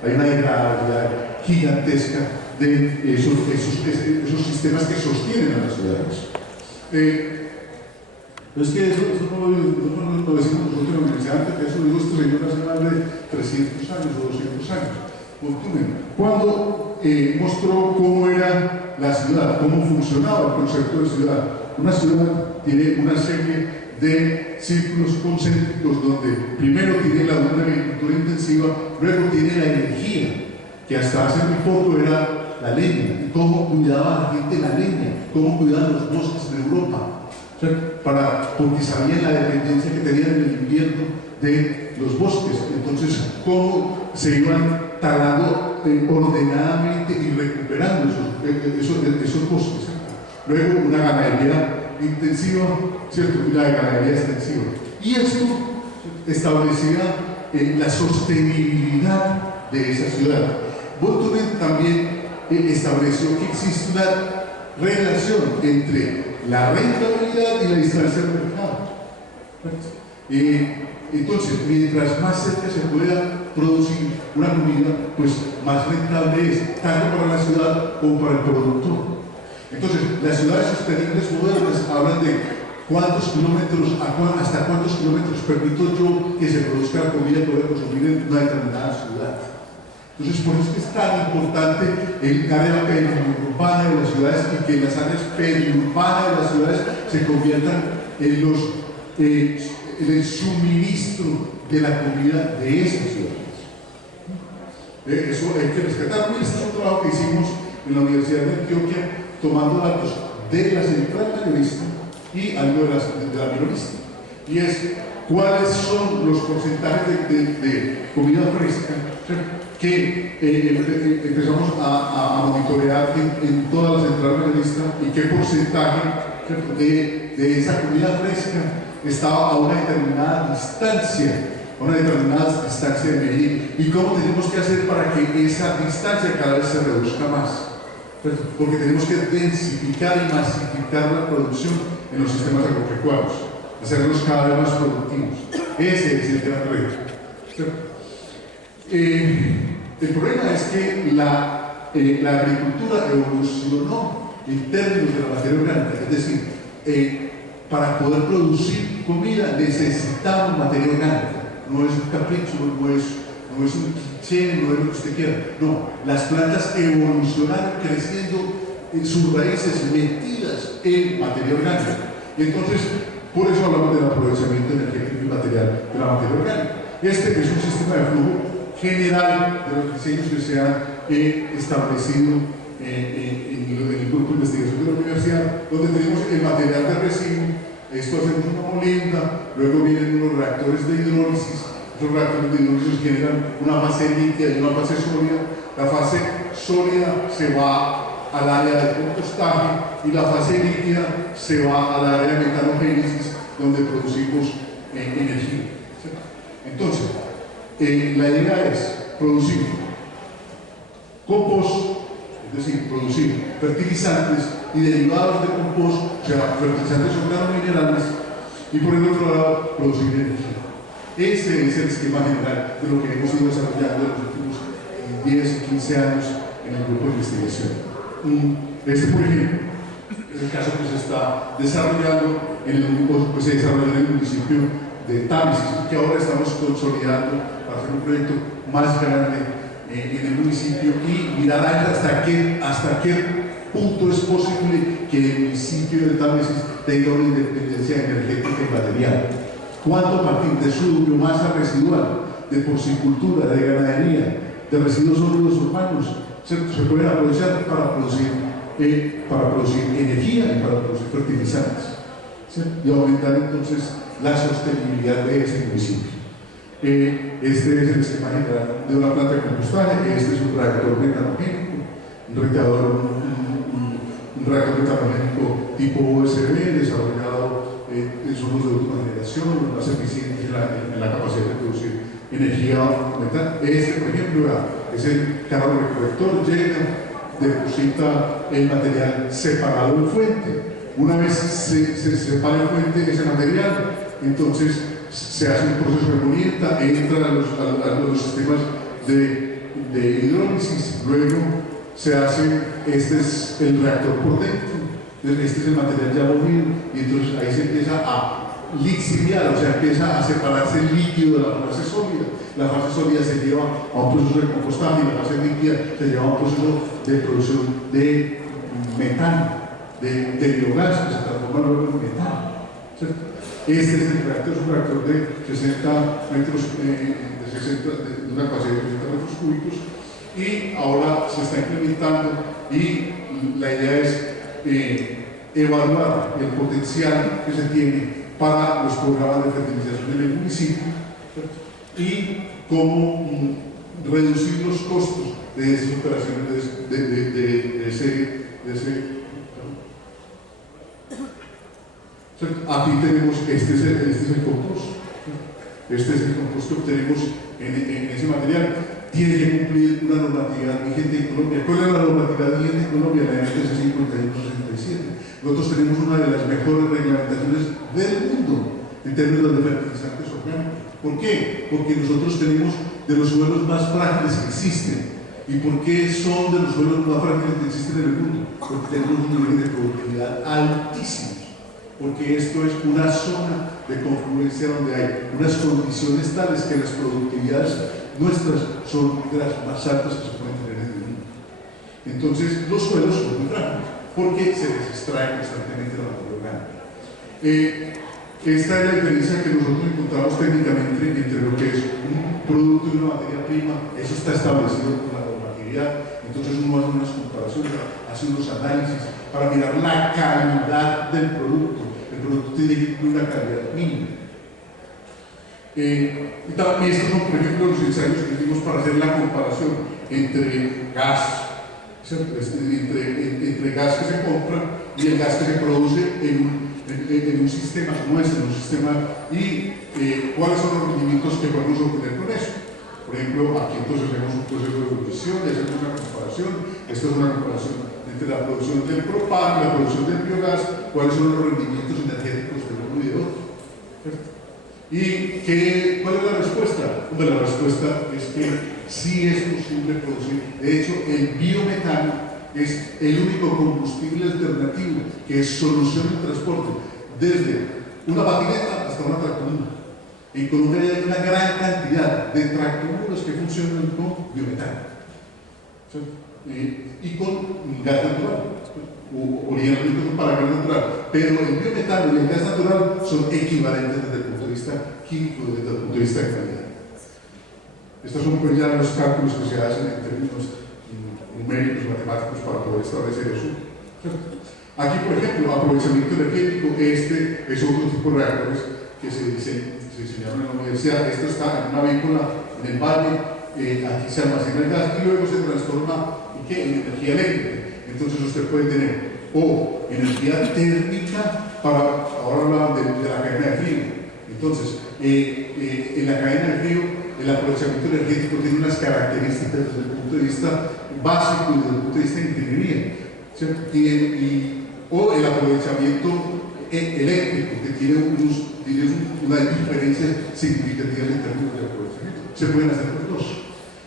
hay una degradabilidad gigantesca de esos sistemas que sostienen a las ciudades. Es que eso no lo decimos nosotros en la universidad, que eso lo dijo este señor hace más de 300 años o 200 años. Cuando mostró cómo era la ciudad, cómo funcionaba el concepto de ciudad. Una ciudad tiene una serie de círculos concéntricos donde primero tiene la agricultura intensiva, luego tiene la energía, que hasta hace muy poco era la leña, y cómo cuidaba la gente la leña, cómo cuidaban los bosques de Europa, porque sabían la dependencia que tenían en el invierno de los bosques. Entonces, cómo se iban talando ordenadamente y recuperando esos bosques. Luego, una ganadería intensiva, ¿cierto? Y la ganadería extensiva. Y esto establecía la sostenibilidad de esa ciudad. Bolton también estableció que existe una relación entre la rentabilidad y la distancia del mercado. Entonces, mientras más cerca se pueda producir una comida, pues más rentable es, tanto para la ciudad como para el productor. Entonces, las ciudades sostenibles modernas hablan de cuántos kilómetros, hasta cuántos kilómetros permito yo que se produzca la comida que voy a consumir en una determinada ciudad. Entonces, por eso es que es tan importante el área periurbana de las ciudades y que las áreas periurbanas de las ciudades se conviertan en el suministro de la comida de esas ciudades. Eso hay que rescatar. Este es un trabajo que hicimos en la Universidad de Antioquia, tomando datos de la central mayorista y algo de la minorista. Y es cuáles son los porcentajes de comida fresca que empezamos a monitorear en toda la central mayorista y qué porcentaje de esa comida fresca estaba a una determinada distancia de Medellín, y cómo tenemos que hacer para que esa distancia cada vez se reduzca más. Porque tenemos que densificar y masificar la producción en los sistemas agropecuarios, hacerlos cada vez más productivos. Ese es el gran reto. El problema es que la agricultura evolucionó en términos de la materia orgánica, es decir, para poder producir comida necesitamos materia orgánica, no es un capricho, no es un cliché, no es lo que usted quiera, no, las plantas evolucionaron creciendo en sus raíces metidas en materia orgánica, y entonces por eso hablamos del aprovechamiento energético y material de la materia orgánica. Este es un sistema de flujo general de los diseños que se han establecido en el grupo de investigación de la universidad, donde tenemos el material de residuo. Esto hacemos una molienda, luego vienen unos reactores de hidrólisis. Esos reactores de hidrólisis generan una fase líquida y una fase sólida. La fase sólida se va al área de compostaje y la fase líquida se va al área de metanogénesis, donde producimos energía. Entonces, la idea es producir compost, es decir, producir fertilizantes y derivados de compost, o sea, fertilizantes organominerales, y por el otro lado, producir energía. Este es el esquema general de lo que hemos ido desarrollando en los últimos 10 o 15 años en el grupo de investigación. Este, por ejemplo, es el caso que se está desarrollando en el grupo, pues se desarrolló en el municipio de Támesis, que ahora estamos consolidando para hacer un proyecto más grande en el municipio y mirar hasta qué punto es posible que el municipio de Támesis tenga una independencia energética y material. ¿Cuánto a partir de su biomasa residual, de porcicultura, de ganadería, de residuos sólidos urbanos, se pueden aprovechar para producir energía y para producir fertilizantes? ¿Sí? Y aumentar entonces la sostenibilidad de ese municipio. Este es el esquema general de una planta de compostaje. Este es un reactor metanogénico, un reactor metanogénico tipo USB desarrollado en zonas de última generación, más eficiente en la capacidad de producir energía metal. Este, por ejemplo, es el carro recolector, llega, deposita el material separado en fuente. Una vez se separa en fuente ese material, entonces se hace un proceso de molienda, entra a los sistemas de hidrólisis, luego se hace, este es el reactor por dentro, este es el material ya molido, y entonces ahí se empieza a lixiviar, o sea, empieza a separarse el líquido de la fase sólida. La fase sólida se lleva a un proceso de compostaje y la fase líquida se lleva a un proceso de producción de metano, de biogás, que se transforma luego en metano, ¿cierto? Este es el reactor, es un reactor de 60 metros, de una capacidad de 60 metros cúbicos, y ahora se está implementando, y la idea es evaluar el potencial que se tiene para los programas de fertilización en el municipio, ¿cierto? Y cómo reducir los costos de esas operaciones de ese aquí tenemos, este es el compost. Este es el compost que obtenemos en ese material. Tiene que cumplir una normatividad vigente en Colombia. ¿Cuál es la normatividad vigente en Colombia? La NTC 5167. Nosotros tenemos una de las mejores reglamentaciones del mundo en términos de fertilizantes orgánicos. ¿Por qué? Porque nosotros tenemos de los suelos más frágiles que existen. ¿Y por qué son de los suelos más frágiles que existen en el mundo? Porque tenemos un nivel de productividad altísimo. Porque esto es una zona de confluencia donde hay unas condiciones tales que las productividades nuestras son de las más altas que se pueden tener en el mundo. Entonces, los suelos son muy frágiles porque se les extrae constantemente la materia orgánica. Esta es la diferencia que nosotros encontramos técnicamente entre lo que es un producto y una materia prima. Eso está establecido por la normatividad. Entonces uno hace unas comparaciones, hace unos análisis para mirar la calidad del producto. El producto tiene que incluir una calidad mínima. Y también estos son, por ejemplo, los ensayos que hicimos para hacer la comparación entre gas, entre gas que se compra y el gas que se produce en un sistema como este, en un sistema, y cuáles son los rendimientos que podemos obtener con eso. Por ejemplo, aquí entonces hacemos un proceso de evolución y hacemos una comparación. Esta es una comparación entre la producción del propano y la producción del biogás, cuáles son los rendimientos energéticos de uno y de otro. ¿Cierto? ¿Y cuál es la respuesta? Bueno, la respuesta es que sí es posible producir. De hecho, el biometano es el único combustible alternativo que soluciona el transporte desde una patineta hasta una tractomula. En Colombia hay una gran cantidad de tractomulas que funcionan con biometano, ¿sí? Y con gas natural, o ligeramente para gas natural. Pero el biometano y el gas natural son equivalentes desde el punto de vista químico, desde el punto de vista de calidad. Estos son pues ya los cálculos que se hacen en términos numéricos, matemáticos, para poder establecer eso. Aquí, por ejemplo, aprovechamiento energético. Este es otro tipo de reactores que se diseñaron en la universidad. Esto está en una avícola en el valle, aquí se almacena el gas y luego se transforma en energía eléctrica. Entonces usted puede tener o energía térmica, ahora hablaban de la cadena de frío. Entonces, en la cadena de frío, el aprovechamiento energético tiene unas características desde el punto de vista básico y desde el punto de vista de ingeniería, ¿sí? O el aprovechamiento eléctrico, que tiene una diferencia significativa en términos de aprovechamiento. Se pueden hacer los dos.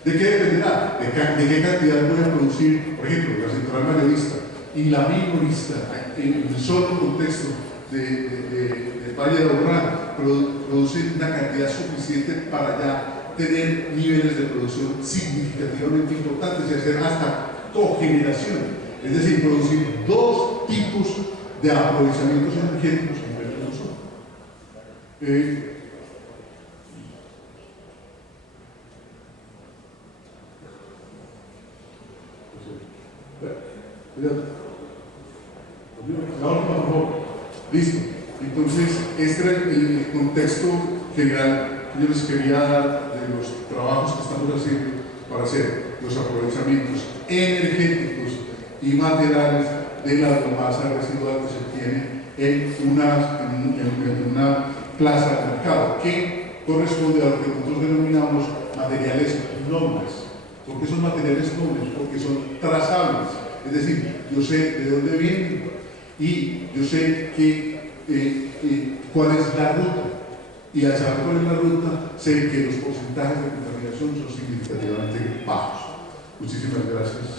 ¿De qué dependerá? ¿De qué cantidad voy a producir, por ejemplo, la central mayorista y la minorista en el solo contexto del Valle de Aburrá? Producir una cantidad suficiente para ya tener niveles de producción significativamente importantes y hacer hasta cogeneración. Es decir, producir dos tipos de aprovechamientos energéticos en vez de uno solo. Por favor. Listo. Entonces, este era el contexto general que yo les quería dar de los trabajos que estamos haciendo para hacer los aprovechamientos energéticos y materiales de la biomasa residual que se tiene en una plaza de mercado, que corresponde a lo que nosotros denominamos materiales nobles. ¿Por qué son materiales nobles? Porque son trazables. Es decir, yo sé de dónde vienen y yo sé cuál es la ruta. Y al saber cuál es la ruta, sé que los porcentajes de contaminación son significativamente bajos. Muchísimas gracias.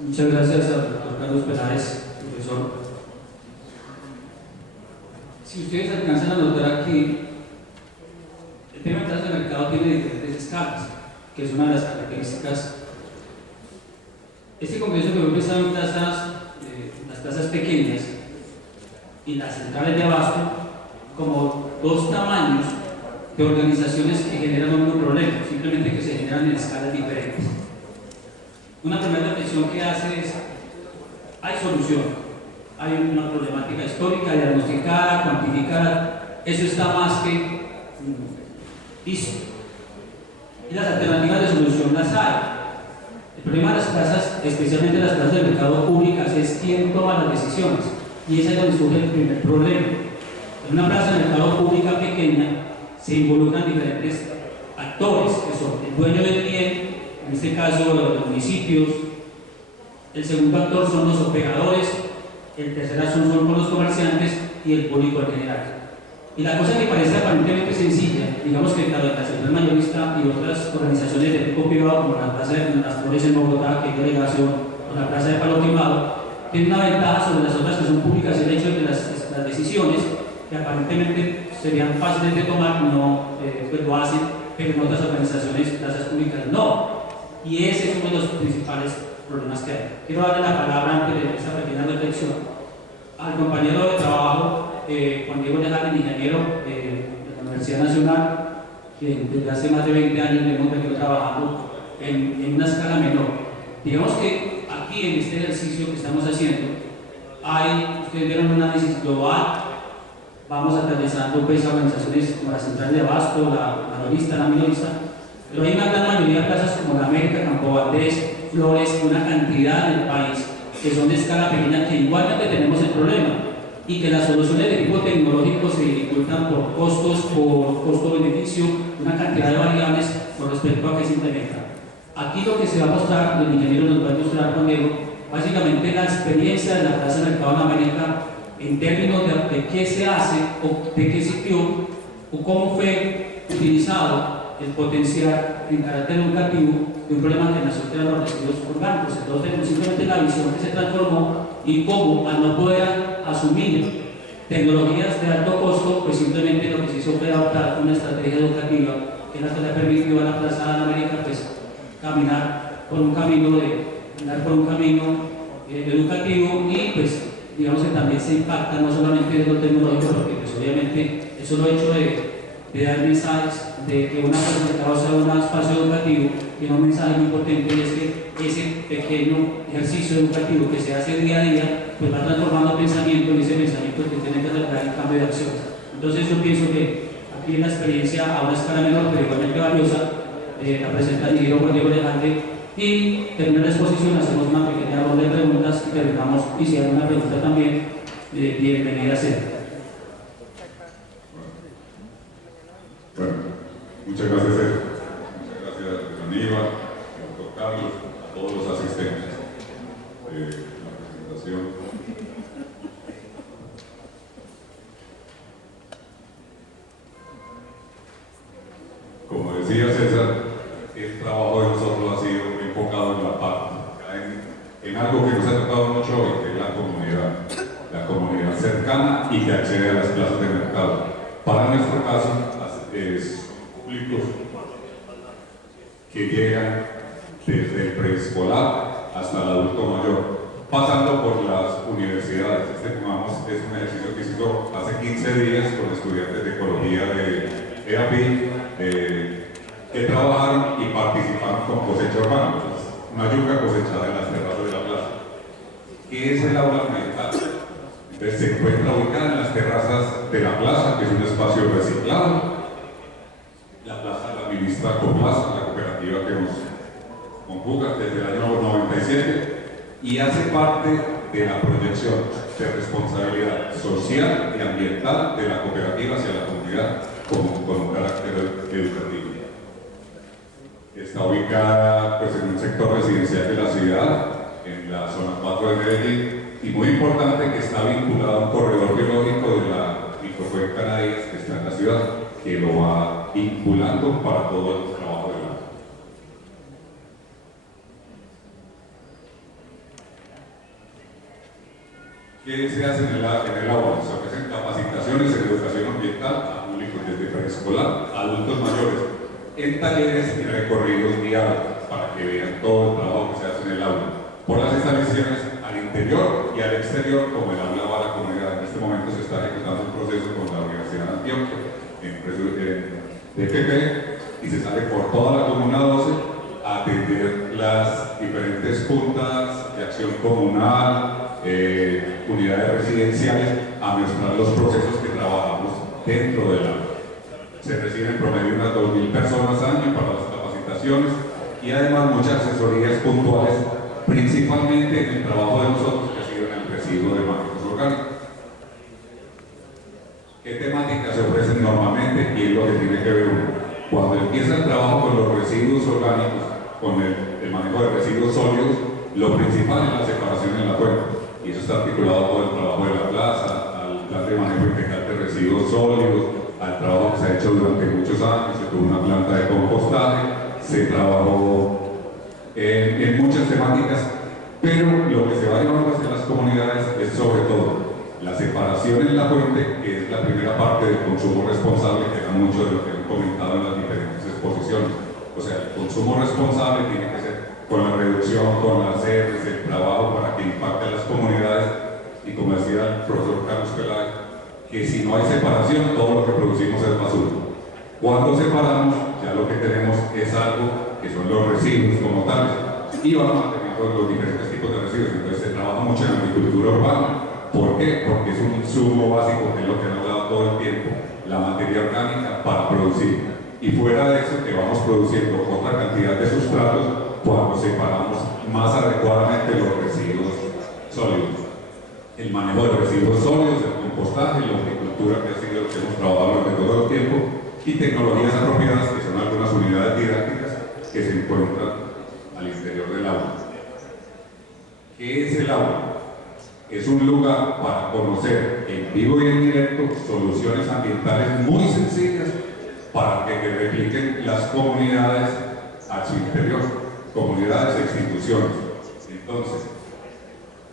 Muchas gracias al doctor Carlos Peláez, profesor. Si ustedes alcanzan a notar aquí, el tema de tasas de mercado tiene diferentes escalas, que es una de las características. Este congreso que empezó en las tasas pequeñas y las centrales de abasto, como dos tamaños de organizaciones que generan un mismo problema, simplemente que se generan en escalas diferentes. Una primera reflexión que hace es: hay solución, hay una problemática histórica diagnosticada, cuantificada, eso está más que listo. Y las alternativas de solución las hay. El problema de las plazas, especialmente las plazas de mercado públicas, es quién toma las decisiones, y ese es donde surge el primer problema. En una plaza de mercado pública pequeña se involucran diferentes actores, que son el dueño del bien, en este caso los municipios, el segundo actor son los operadores, el tercer actor son los comerciantes y el público en general. Y la cosa que parece aparentemente sencilla, digamos que la central mayorista y otras organizaciones de tipo privado, como la Plaza de las Flores en Bogotá, que es delegación, o la Plaza de Palo Quemado, tienen una ventaja sobre las otras que son públicas, el hecho de que las decisiones que aparentemente serían fáciles de tomar, no pues lo hacen, pero en otras organizaciones, plazas públicas no. Y ese es uno de los principales problemas que hay. Quiero darle la palabra antes de esta pequeña reflexión al compañero de trabajo, Juan Diego Lejarre, ingeniero de la Universidad Nacional, que desde hace más de 20 años hemos venido trabajando en una escala menor. Digamos que aquí en este ejercicio que estamos haciendo, ustedes vieron un análisis global, vamos aterrizando pues organizaciones como la Central de Abasto, la mayorista, la minorista, pero hay una gran mayoría de plazas como la América, Campo Valdés, Flores, una cantidad del país que son de escala pequeña, que igualmente tenemos el problema. y que las soluciones de tipo tecnológico se dificultan por costos, por costo-beneficio, una cantidad de variables con respecto a qué se implementa. Aquí lo que se va a mostrar, el ingeniero nos va a ilustrar con Diego, básicamente la experiencia de la Plaza de Mercado en América en términos de qué se hace o de qué sirvió o cómo fue utilizado el potencial en carácter educativo de un problema que nació de los residuos orgánicos. Entonces, simplemente la visión que se transformó y cómo, al no poder asumir tecnologías de alto costo, pues simplemente lo que se hizo fue adoptar una estrategia educativa que es la que le permitió a la Plaza de América pues, caminar por un camino educativo y pues digamos que también se impacta no solamente de lo tecnológico, porque pues, obviamente eso lo hecho de dar mensajes de que una presentación sea un espacio educativo tiene un mensaje muy potente y es que ese pequeño ejercicio educativo que se hace día a día pues va transformando pensamiento y ese pensamiento que tiene que reflejar el cambio de acción. Entonces yo pienso que aquí en la experiencia a una escala menor pero igualmente valiosa la presenta el ingeniero Juan Diego Alejandre y termina la exposición, hacemos una pequeña ronda de preguntas y terminamos y si hay una pregunta también bienvenida a ser. Bueno, muchas gracias, Ed. Muchas gracias, Aníbal, doctor Carlos, a todos los asistentes de la presentación. Como decía César, el trabajo de nosotros ha sido enfocado en la parte, en algo que nos ha tocado mucho hoy, que es la comunidad cercana y que accede a las plazas de mercado. Para nuestro caso, es públicos que llegan desde el preescolar hasta el adulto mayor, pasando por las universidades. Es un ejercicio que se hizo hace 15 días con estudiantes de ecología de EAPI, que trabajaron y participaron con cosecha urbana, una yuca cosechada en las terrazas de la plaza. ¿Qué es el aula ambiental? Entonces se encuentra ubicada en las terrazas de la plaza, que es un espacio reciclado. La plaza la administra Coplaza, la cooperativa que nos conjuga desde el año 97 y hace parte de la proyección de responsabilidad social y ambiental de la cooperativa hacia la comunidad con un carácter educativo. Está ubicada pues, en un sector residencial de la ciudad, en la zona 4 de Medellín, y muy importante que está vinculado a un corredor biológico de la microcuenca Canadíes que está en la ciudad, que lo va vinculando para todo el trabajo del agua. ¿Qué se hace en el aula? Se ofrecen capacitaciones en educación ambiental a públicos desde preescolar, adultos mayores, en talleres y recorridos guiados para que vean todo el trabajo que se hace en el aula, por las instalaciones al interior y al exterior, como el aula va a la comunidad. En este momento se está ejecutando un proceso con la Universidad de Antioquia, de PP, y se sale por toda la Comuna 12 a atender las diferentes juntas de acción comunal, unidades residenciales, a mostrar los procesos que trabajamos dentro del aula. Se reciben en promedio unas 2.000 personas al año para las capacitaciones y además muchas asesorías puntuales, principalmente en el trabajo de nosotros que ha sido en el residuo de manejo orgánicos. ¿Qué temáticas se ofrecen normalmente y es lo que tiene que ver uno? Cuando empieza el trabajo con los residuos orgánicos, con el manejo de residuos sólidos, lo principal es la separación en la fuente. Y eso está articulado todo el trabajo de la plaza, al plan de manejo integral de residuos sólidos, al trabajo que se ha hecho durante muchos años. Se tuvo una planta de compostaje, se trabajó en muchas temáticas, pero lo que se va llevando hacia las comunidades es sobre todo la separación en la fuente, que es la primera parte del consumo responsable, que era mucho de lo que han comentado en las diferentes exposiciones. O sea, el consumo responsable tiene que ser con la reducción, con las R's, el trabajo para que impacte a las comunidades, y como decía el profesor Carlos Peláez, que si no hay separación, todo lo que producimos es basura. Cuando separamos, ya lo que tenemos es algo que son los residuos como tales, y vamos manteniendo los diferentes tipos de residuos. Entonces se trabaja mucho en la agricultura urbana. ¿Por qué? Porque es un insumo básico, que es lo que nos ha dado todo el tiempo, la materia orgánica para producir. Y fuera de eso, que vamos produciendo otra cantidad de sustratos cuando separamos más adecuadamente los residuos sólidos. el manejo de residuos sólidos, el compostaje, la horticultura, que ha sido lo que hemos trabajado durante todo el tiempo, y tecnologías apropiadas, que son algunas unidades didácticas que se encuentran al interior del aula. ¿Qué es el aula? Es un lugar para conocer en vivo y en directo soluciones ambientales muy sencillas para que repliquen las comunidades a su interior, comunidades e instituciones. Entonces,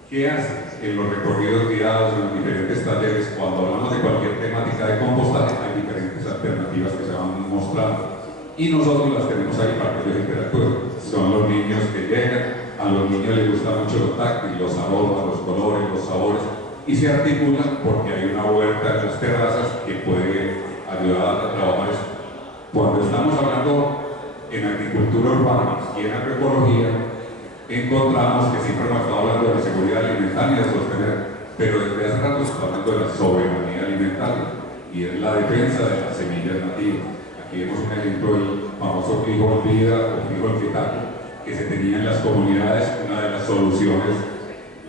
¿qué hace en los recorridos guiados, en los diferentes talleres? Cuando hablamos de cualquier temática de compostaje, hay diferentes alternativas que se van mostrando. Y nosotros las tenemos ahí para que ellos interactúen. Son los niños que llegan, a los niños les gusta mucho lo táctil, los aromas, los colores, los sabores, y se articulan porque hay una huerta en las terrazas que puede ayudar a trabajar esto. Cuando estamos hablando en agricultura urbana y en agroecología, encontramos que siempre hemos estado hablando de la seguridad alimentaria y de sostener, pero desde hace rato se está hablando de la soberanía alimentaria y es la defensa de las semillas nativas. Aquí vemos un ejemplo del famoso frijol vida o frijol fitaco que se tenía en las comunidades, una de las soluciones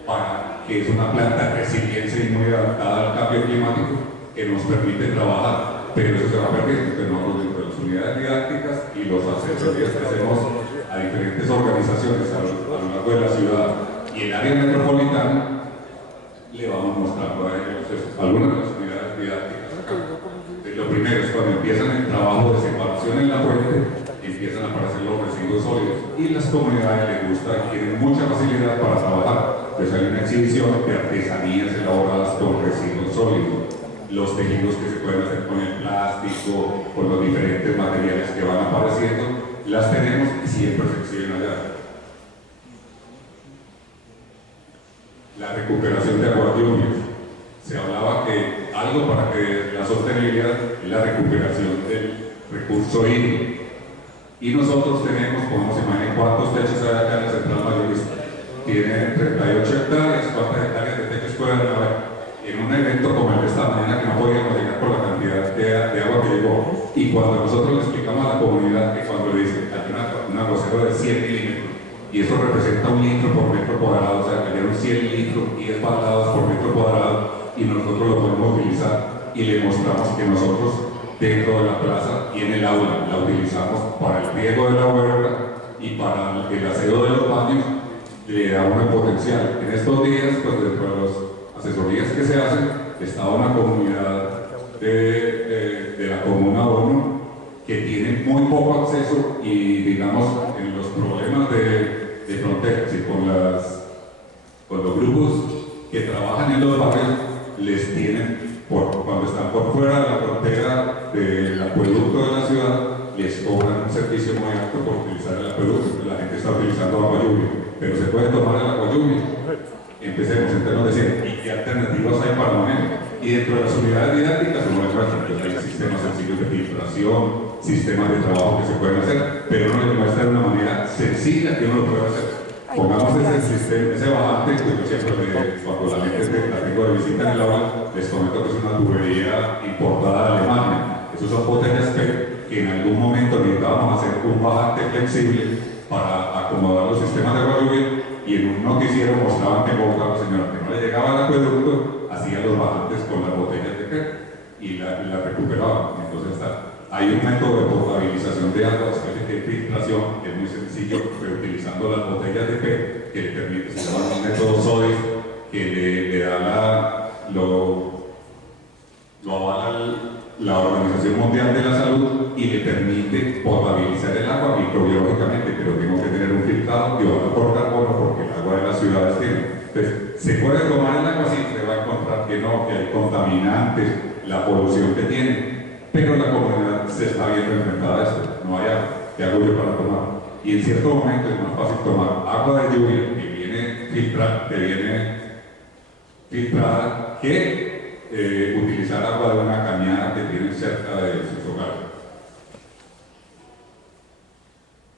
para que es una planta de resiliencia y muy adaptada al cambio climático que nos permite trabajar, pero eso se va perdiendo. Entonces nosotros dentro de las unidades didácticas y los asesorías que hacemos a diferentes organizaciones a lo largo de la ciudad y el área metropolitana, le vamos mostrando a ellos algunas de las unidades didácticas acá. Lo primero es cuando empiezan el trabajo de separación en la fuente, empiezan a aparecer los residuos sólidos y las comunidades les gusta y tienen mucha facilidad para trabajar. Pues hay una exhibición de artesanías elaboradas con residuos sólidos, los tejidos que se pueden hacer con el plástico, con los diferentes materiales que van apareciendo, las tenemos y siempre se exhiben allá. La recuperación de aguas lluvias. Se hablaba que algo para que la sostenibilidad es la recuperación del recurso hídrico. Y nosotros tenemos, como se imaginen cuántos techos hay acá en la central mayorista. Tiene 38 hectáreas, ¿cuántas hectáreas de techos pueden haber? En un evento como el de esta mañana, que no podíamos llegar por la cantidad de agua que llegó, y cuando nosotros le explicamos a la comunidad que cuando le dicen hay un aguacero de 100 milímetros, y eso representa 1 litro por metro cuadrado, o sea, cayeron 100 litros, 10 baldadas por metro cuadrado, y nosotros lo podemos utilizar, y le mostramos que nosotros dentro de la plaza y en el aula la utilizamos para el riego de la huerta y para el aseo de los baños, le da un potencial. En estos días, pues dentro de las asesorías que se hacen, estaba una comunidad de la Comuna 1 que tiene muy poco acceso y, digamos, en los problemas de fronteras y con los grupos que trabajan en los barrios, les tienen, cuando están por fuera de la frontera del acueducto de la ciudad, les cobran un servicio muy alto por utilizar el acueducto. La gente está utilizando agua lluvia, pero se puede tomar el agua lluvia. Empecemos, entonces nos decían, ¿y qué alternativas hay para manejo? Y dentro de las unidades didácticas, como les muestran, pues hay sistemas sencillos de filtración, sistemas de trabajo que se pueden hacer, pero no les muestra de una manera sencilla que uno lo puede hacer. Pongamos ese sistema, ese bajante, que yo siempre, cuando la gente la tengo de visita en el aula, les comento que es una tubería importada de Alemania. Esos son botellas PET que en algún momento necesitábamos hacer un bajante flexible para acomodar los sistemas de agua lluvia, y en un noticiero mostraban que Bogotá, la señora que no le llegaba al acueducto, hacía los bajantes con las botellas de PET y la recuperaban. Entonces hay un método de potabilización de agua, de filtración, que es muy sencillo, reutilizando las botellas de PET, que le permite, se llama un método SODIS, que le da lo avala la Organización Mundial de la Salud y le permite potabilizar el agua microbiológicamente, pero tengo que tener un filtrado que va por carbono porque el agua de las ciudades tiene. Entonces, se puede tomar el agua así, se va a encontrar que no, que hay contaminantes, la polución que tiene, pero la comunidad se está viendo enfrentada a esto, no hay agua, ¿qué hago yo para tomar? Y en cierto momento es más fácil tomar agua de lluvia que viene filtrada que utilizar agua de una cañada que tienen cerca de sus hogares.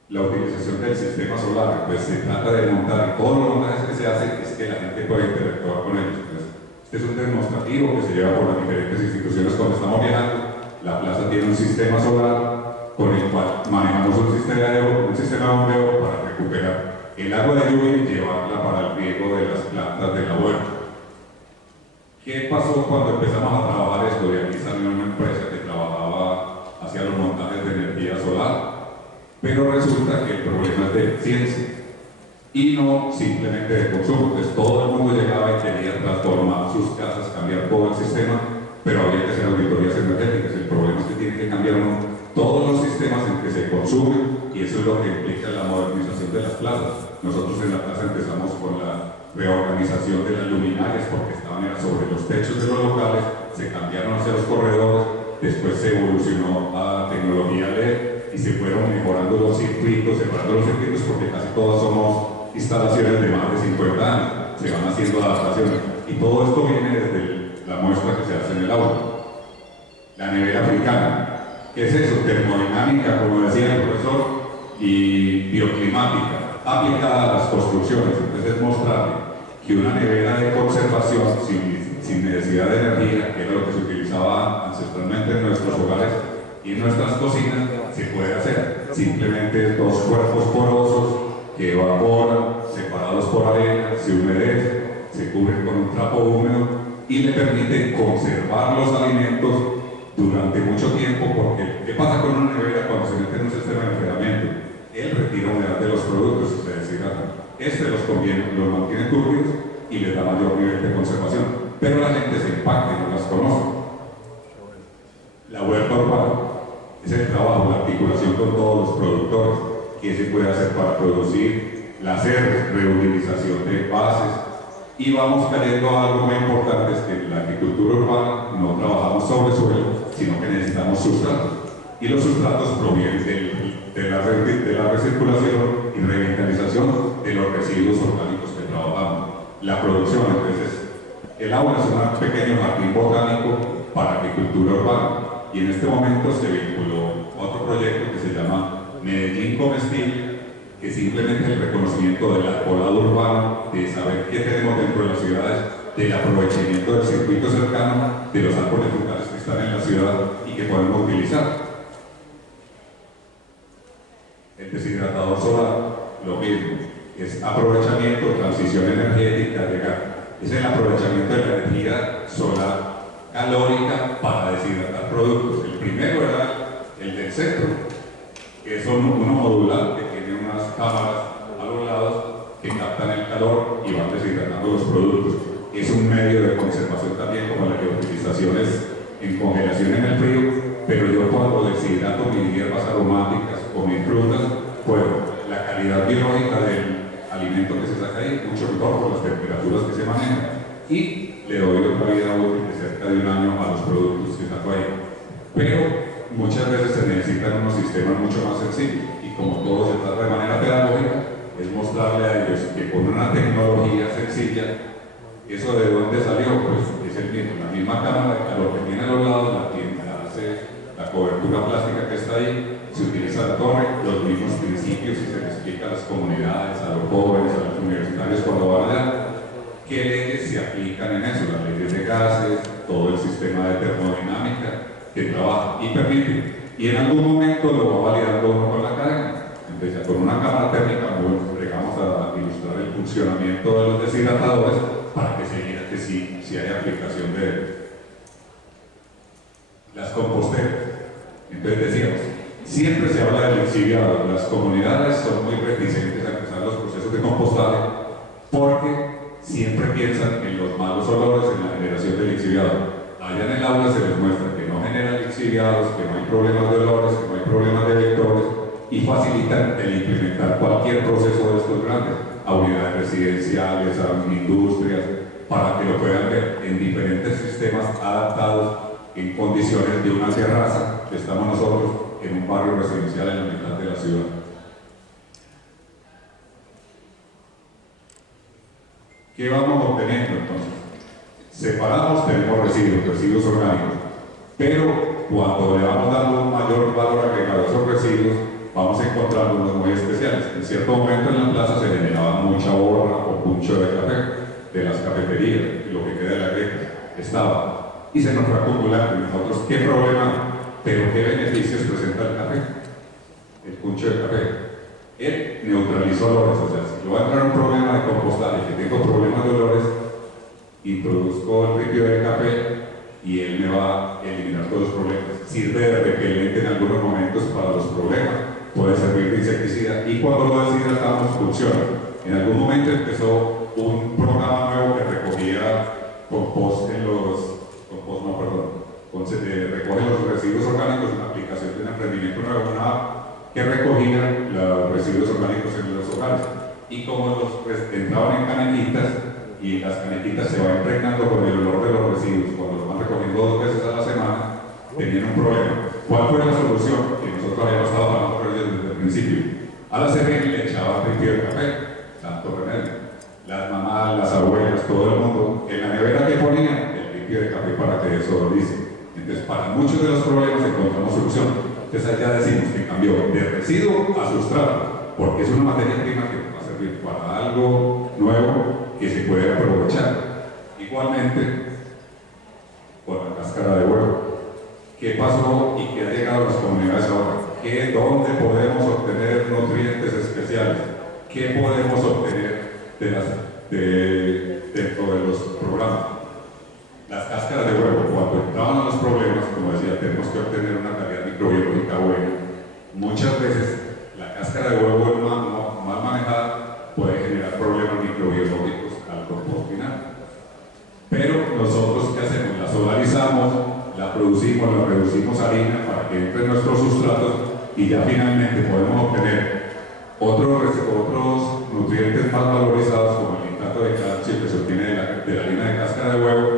La utilización del sistema solar, pues se trata de montar, todos los montajes que se hacen es que la gente pueda interactuar con ellos. Entonces, este es un demostrativo que se lleva por las diferentes instituciones cuando estamos viajando. La plaza tiene un sistema solar con el cual manejamos un sistema de bombeo para recuperar el agua de lluvia y llevarla para el riego de las plantas de la huerta. ¿Qué pasó cuando empezamos a trabajar esto? De aquí salió una empresa que trabajaba hacia los montajes de energía solar, pero resulta que el problema es de eficiencia y no simplemente de consumo. Entonces todo el mundo llegaba y quería transformar sus casas, cambiar todo el sistema, pero había que hacer auditorías energéticas. El problema es que tiene que cambiar todos los sistemas en que se consume, y eso es lo que implica la modernización de las plazas. Nosotros en la plaza empezamos con la reorganización de las luminarias porque estaban sobre los techos de los locales, se cambiaron hacia los corredores, después se evolucionó a tecnología LED y se fueron mejorando los circuitos, separando los circuitos porque casi todas somos instalaciones de más de 50 años, se van haciendo adaptaciones y todo esto viene desde la muestra que se hace en el aula. La nevera africana, ¿qué es eso? Termodinámica, como decía el profesor, y bioclimática aplicada a las construcciones. Entonces es mostrarle que una nevera de conservación sin necesidad de energía, que era lo que se utilizaba ancestralmente en nuestros hogares y en nuestras cocinas, se puede hacer. Simplemente dos cuerpos porosos que evaporan, separados por arena, se humedecen, se cubren con un trapo húmedo y le permiten conservar los alimentos durante mucho tiempo, porque ¿qué pasa con una nevera cuando se mete en un sistema de enfriamiento? Él retira humedad de los productos y se deshidrata. Los mantiene turbios y les da mayor nivel de conservación. Pero la gente se impacta y no las conoce. La huerta urbana es el trabajo, la articulación con todos los productores. ¿Qué se puede hacer para producir? La reutilización de bases. Y vamos cayendo a algo muy importante, es que en la agricultura urbana no trabajamos sobre suelo, sino que necesitamos sustratos. Y los sustratos provienen de la recirculación y revitalización de los residuos orgánicos que trabajamos. La producción, entonces, el aula es un pequeño jardín botánico para agricultura urbana. Y en este momento se vinculó otro proyecto que se llama Medellín Comestible, que simplemente es el reconocimiento del arbolado urbano, de saber qué tenemos dentro de las ciudades, del aprovechamiento del circuito cercano, de los árboles frutales que están en la ciudad y que podemos utilizar. El deshidratador solar, lo mismo, es aprovechamiento, transición energética, es el aprovechamiento de la energía solar calórica para deshidratar productos. El primero era el del centro, que es uno modular que tiene unas cámaras a los lados que captan el calor y van deshidratando los productos. Es un medio de conservación también, como la reutilizaciones en congelación en el frío, pero yo cuando deshidrato mis hierbas aromáticas o mis frutas, bueno, la calidad biológica del alimento que se saca ahí mucho mejor por las temperaturas que se manejan y le doy otra vida útil de cerca de un año a los productos que saco ahí. Pero muchas veces se necesitan unos sistemas mucho más sencillos y como todo se trata de manera pedagógica, es mostrarle a ellos que con una tecnología sencilla, ¿eso de dónde salió? Pues es el mismo, la misma cámara de calor que tiene a los lados, la cobertura plástica que está ahí, se utiliza la torre, los mismos principios y se les explica a las comunidades, a los jóvenes, a los universitarios cuando van allá, qué leyes se aplican en eso, las leyes de gases, todo el sistema de termodinámica que trabaja y permite, y en algún momento lo va validando uno con la cadena. Entonces ya con una cámara térmica llegamos a ilustrar el funcionamiento de los deshidratadores para que se diga que sí hay aplicación de las composteras. Entonces decíamos, siempre se habla del lixiviado, las comunidades son muy reticentes a empezar los procesos de compostaje porque siempre piensan en los malos olores en la generación del lixiviado. Allá en el aula se les muestra que no genera lixiviados, que no hay problemas de olores, que no hay problemas de vectores y facilitan el implementar cualquier proceso de estos grandes a unidades residenciales, a industrias, para que lo puedan ver en diferentes sistemas adaptados en condiciones de una terraza que estamos nosotros en un barrio residencial en la mitad de la ciudad. ¿Qué vamos obteniendo entonces? Separados tenemos residuos orgánicos, pero cuando le vamos dando un mayor valor agregado a esos residuos, vamos a encontrar unos muy especiales. En cierto momento en la plaza se generaba mucha borra o puncho de café de las cafeterías, y lo que queda de la greca estaba. Y se nos fue acumulando. Y nosotros, ¿qué problema? Pero ¿qué beneficios presenta el café? El puncho de café. Él neutraliza olores, o sea, si yo voy a entrar un problema de compostaje, que tengo problemas de olores, introduzco el ripio de café y él me va a eliminar todos los problemas. Sirve de repelente en algunos momentos para los problemas, puede servir de insecticida y cuando lo deshidratamos funciona. En algún momento empezó un programa nuevo que recogía compost en los, recoge los residuos orgánicos, una aplicación de un emprendimiento nuevo, una app que recogía los residuos orgánicos en los hogares. Y como entraban en canequitas, y las canequitas se van impregnando con el olor de los residuos, cuando los van recogiendo 2 veces a la semana, tenían un problema. ¿Cuál fue la solución? Que nosotros habíamos estado hablando con ellos desde el principio. A la CRM le echaban ripio de café, santo remedio. Las mamás, las abuelas, todo el mundo, en la nevera que ponían el ripio de café para que desodorice. Entonces, para muchos de los problemas encontramos solución. Entonces, ya decimos que cambió de residuo a sustrato, porque es una materia prima que va a servir para algo nuevo que se puede aprovechar. Igualmente, con la cáscara de huevo. ¿Qué pasó y qué ha llegado a las comunidades ahora? ¿Dónde podemos obtener nutrientes especiales? ¿Qué podemos obtener dentro de los programas? Las cáscaras de huevo, cuando entraban a los problemas, como decía, tenemos que obtener una calidad microbiológica buena. Muchas veces la cáscara de huevo mal manejada puede generar problemas microbiológicos al compost final. Pero nosotros, ¿qué hacemos? La solarizamos, la producimos, la reducimos a harina para que entre en nuestros sustratos y ya finalmente podemos obtener otros nutrientes más valorizados como el nitrato de calcio que se obtiene de la harina de cáscara de huevo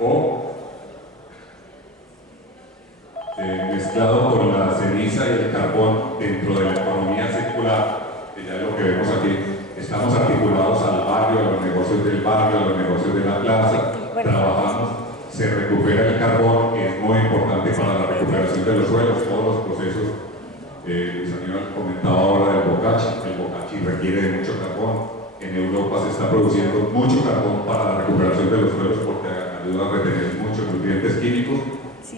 o mezclado con la ceniza y el carbón dentro de la economía circular, que ya es lo que vemos aquí. Estamos articulados al barrio, a los negocios del barrio, a los negocios de la plaza, trabajamos, se recupera el carbón, que es muy importante para la recuperación de los suelos, todos los procesos. Luis Aníbal comentaba ahora del bocachi, el bocachi requiere de mucho carbón. En Europa se está produciendo mucho carbón para la recuperación de los suelos porque ayuda a retener muchos nutrientes químicos,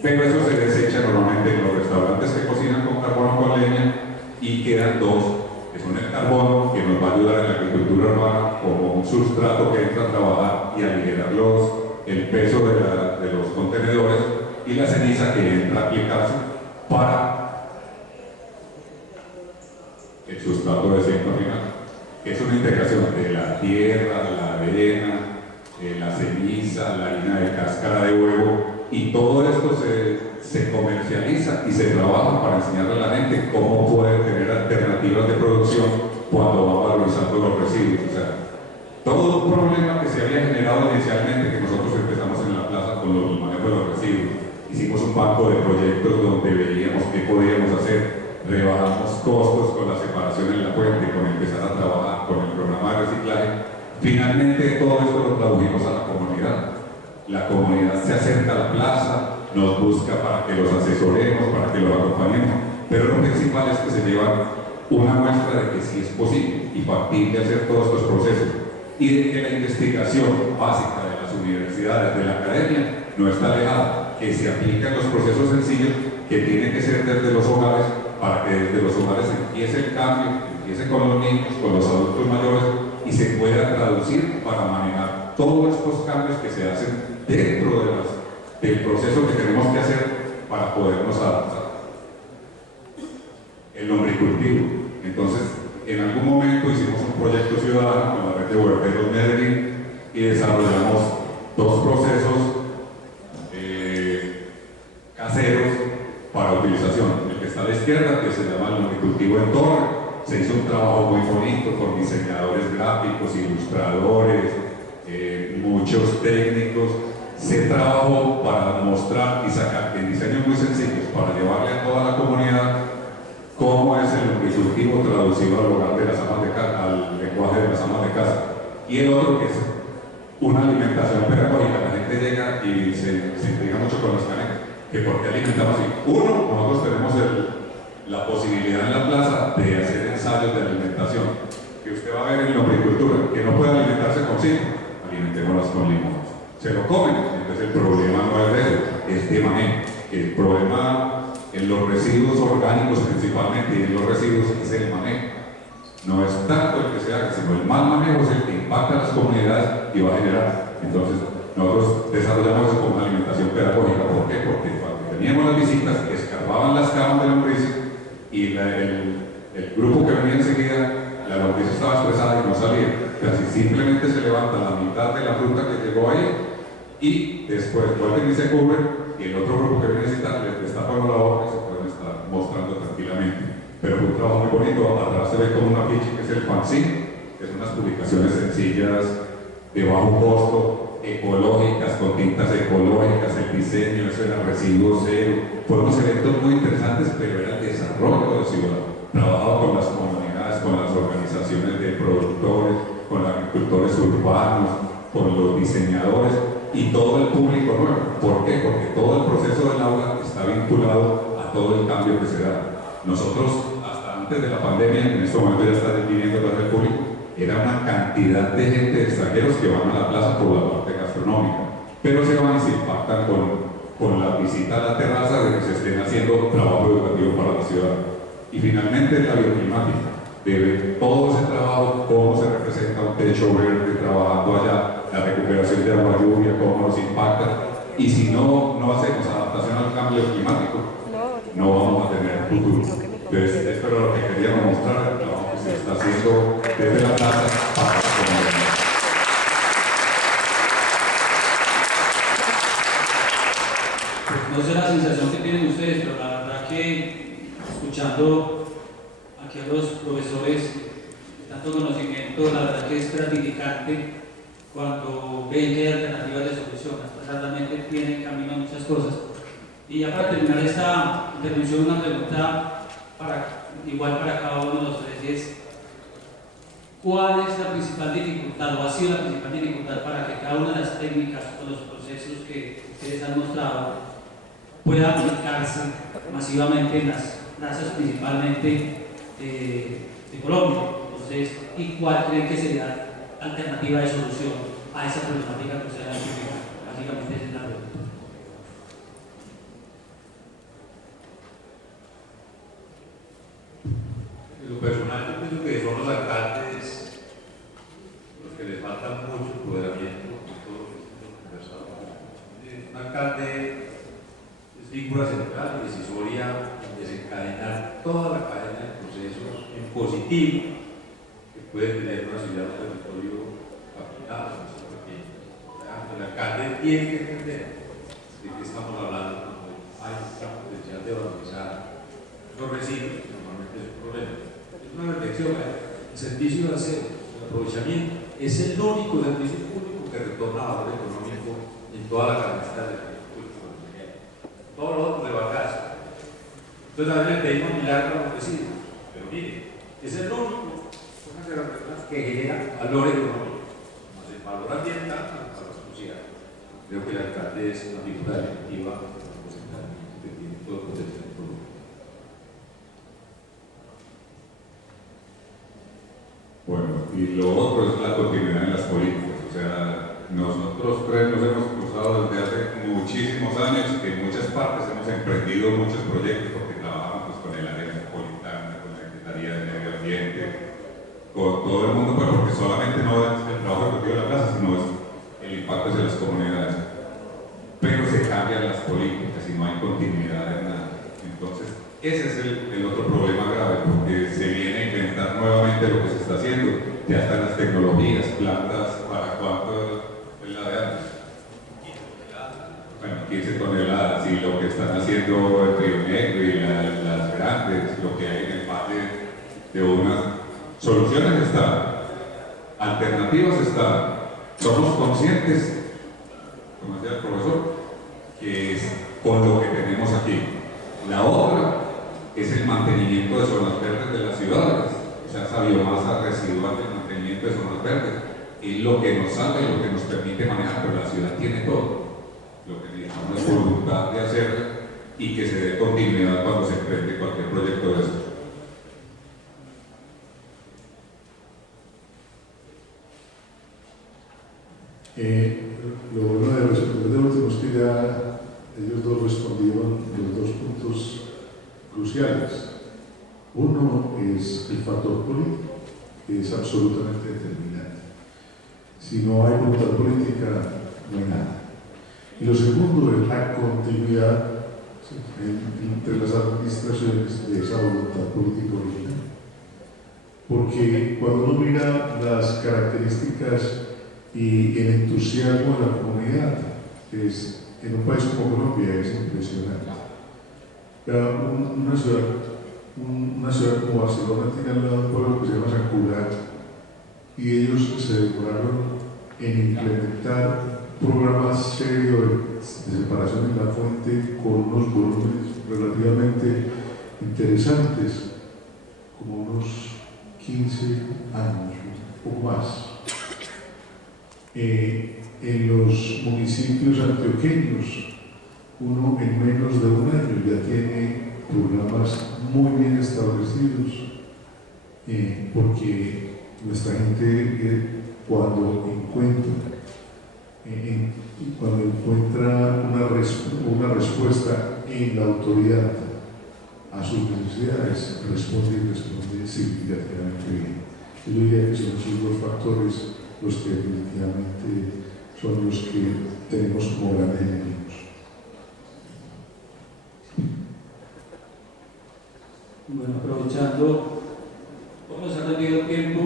pero eso se desecha normalmente en los restaurantes que cocinan con carbón o con leña y quedan dos, que son el carbón, que nos va a ayudar en la agricultura urbana como un sustrato que entra a trabajar y aligerar el peso de los contenedores, y la ceniza que entra a aplicarse para el sustrato de siembra final. Es una integración de la tierra, la arena, la ceniza, la harina de cáscara de huevo, y todo esto se comercializa y se trabaja para enseñarle a la gente cómo puede tener alternativas de producción cuando va valorizando los residuos. O sea, todo un problema que se había generado inicialmente, que nosotros empezamos en la plaza con el manejo de los residuos, hicimos un banco de proyectos donde veíamos qué podíamos hacer, rebajamos costos con la separación en la fuente, con empezar a trabajar con el programa de reciclaje. Finalmente todo esto lo tradujimos a la comunidad. La comunidad se acerca a la plaza, nos busca para que los asesoremos, para que los acompañemos, pero lo principal es que se llevan una muestra de que sí es posible y factible hacer todos estos procesos, y de que la investigación básica de las universidades, de la academia, no está alejada, que se aplican los procesos sencillos que tienen que ser desde los hogares, para que desde los hogares empiece el cambio, empiece con los niños, con los adultos mayores, y se pueda traducir para manejar todos estos cambios que se hacen dentro del proceso que tenemos que hacer para podernos adaptar. El lombricultivo. Entonces, en algún momento hicimos un proyecto ciudadano con la red de huerteros Medellín y desarrollamos 2 procesos caseros para utilización. El que está a la izquierda, que se llama el lombricultivo en torre, se hizo un trabajo muy bonito con diseñadores gráficos, ilustradores, muchos técnicos. Se trabajó para mostrar y sacar en diseños muy sencillos para llevarle a toda la comunidad cómo es el lombricultivo traducido al hogar de las amas de casa, al lenguaje de las amas de casa. Y el otro que es una alimentación pedagógica. La gente llega y se intriga mucho con los canecos, que por qué alimentamos así. Uno, nosotros tenemos la posibilidad en la plaza de hacer ensayos de alimentación, que usted va a ver en la lombricultura, que no puede alimentarse con zinc, alimentémoslas con limón. Se lo comen, entonces el problema no es de eso, es de manejo. El problema en los residuos orgánicos principalmente y en los residuos es el manejo. No es tanto el que se haga, sino el mal manejo es el que impacta a las comunidades y va a generar. Entonces, nosotros desarrollamos eso como una alimentación pedagógica. ¿Por qué? Porque cuando teníamos las visitas, escarbaban las camas de lombriz y el grupo que venía enseguida, la lombriz estaba estresada y no salía. Casi simplemente se levanta la mitad de la fruta que llegó ahí y después vuelven y se cubren, y el otro grupo que viene a visitar les destapan la boca y se pueden estar mostrando tranquilamente. Pero fue un trabajo muy bonito. Atrás se ve como un afiche que es el fanzine, que son unas publicaciones sencillas, de bajo costo, ecológicas, con tintas ecológicas, el diseño, eso era residuo cero. Fueron unos eventos muy interesantes, pero era el desarrollo de la ciudad. Trabajaba con las comunidades, con las organizaciones de productores, con los agricultores urbanos, con los diseñadores y todo el público nuevo. ¿Por qué? Porque todo el proceso del aula está vinculado a todo el cambio que se da. Nosotros, hasta antes de la pandemia, en este momento ya está viviendo todo el público, era una cantidad de gente de extranjeros que van a la plaza por la parte gastronómica, pero se van y se impactan con la visita a la terraza de que se estén haciendo trabajo educativo para la ciudad. Y finalmente la bioclimática, de ver todo ese trabajo, cómo se representa un techo verde trabajando allá, la recuperación de agua lluvia, cómo nos impacta, y si no hacemos adaptación al cambio climático, no vamos a tener futuro. Entonces, esto era lo que queríamos mostrar, el trabajo que se está haciendo desde la plaza para la comunidad. No sé la sensación que tienen ustedes, pero la verdad que escuchando aquí a los profesores de tanto conocimiento, la verdad que es gratificante cuando ven que hay alternativas de solución. Realmente tienen camino a muchas cosas. Y ya para terminar esta intervención, una pregunta igual para cada uno de los tres es: ¿cuál es la principal dificultad o ha sido la principal dificultad para que cada una de las técnicas o los procesos que ustedes han mostrado pueda aplicarse masivamente en las plazas principalmente de Colombia? Entonces, ¿y cuál creen que sería la alternativa de solución a esa problemática que ustedes han identificado? Básicamente esa es la pregunta. En lo personal, yo pienso que son los alcaldes los que les falta mucho empoderamiento, todo lo que hemos conversado. Un alcalde es figura central y decisoria en desencadenar toda la cadena de procesos en positivo que puede tener una ciudad o un territorio capital, el alcalde tiene que entender de qué estamos hablando cuando hay un potencial de valorizar los residuos, que normalmente es un problema. Es una reflexión, el servicio de aseo, el aprovechamiento, es el único servicio público que retorna valor económico en toda la canasta del servicio público. Todo lo otro le va a casa. Entonces a veces le pedimos milagros a los residuos, pero mire, es el único, una de las personas que genera valor económico, más el valor ambiental para la sociedad. Creo que el alcalde es una figura definitiva que tiene todo el potencial económico. Bueno, y lo otro es la continuidad en las políticas. O sea, nosotros tres nos hemos cruzado desde hace muchísimos años, que en muchas partes hemos emprendido muchos proyectos porque trabajamos pues, con el área metropolitana, con la Secretaría de Medio Ambiente, con todo el mundo, pero porque solamente no es el trabajo efectivo de la casa, sino es el impacto hacia las comunidades. Pero se cambian las políticas y no hay continuidad en nada. Entonces, ese es el otro problema grave, porque se viene a inventar nuevamente lo que se está haciendo. Ya están las tecnologías, plantas, ¿para cuánto es la de antes? Bueno, 15 toneladas, y lo que están haciendo el Río Negro y las grandes, lo que hay en el valle de unas soluciones están, alternativas están. Somos conscientes, como decía el profesor, que es con lo que tenemos aquí. La otra es el mantenimiento de zonas verdes de las ciudades, o sea, esa biomasa residual del mantenimiento de zonas verdes es lo que nos salva y lo que nos permite manejar, pero la ciudad tiene todo. Lo que necesitamos es voluntad de hacerlo y que se dé continuidad cuando se emprende cualquier proyecto de eso. Lo bueno de responder de último es que ya ellos dos respondieron los dos puntos cruciales. Uno es el factor político, que es absolutamente determinante. Si no hay voluntad política, no hay nada. continuidad entre las administraciones de esa voluntad política original. Porque cuando uno mira las características y el entusiasmo de la comunidad, en un país como Colombia es impresionante. Una ciudad como Barcelona tiene al lado un pueblo que se llama San Cugat, y ellos se demoraron en implementar programas serios de separación en la fuente con unos volúmenes relativamente interesantes, como unos 15 años, un poco más. En los municipios antioqueños, uno en menos de un año ya tiene programas muy bien establecidos, porque nuestra gente cuando encuentra una respuesta en la autoridad a sus necesidades, responde significativamente bien. Yo diría que son esos dos factores los que definitivamente son los que tenemos como grandes enemigos. Bueno, aprovechando, como nos ha rendido el tiempo,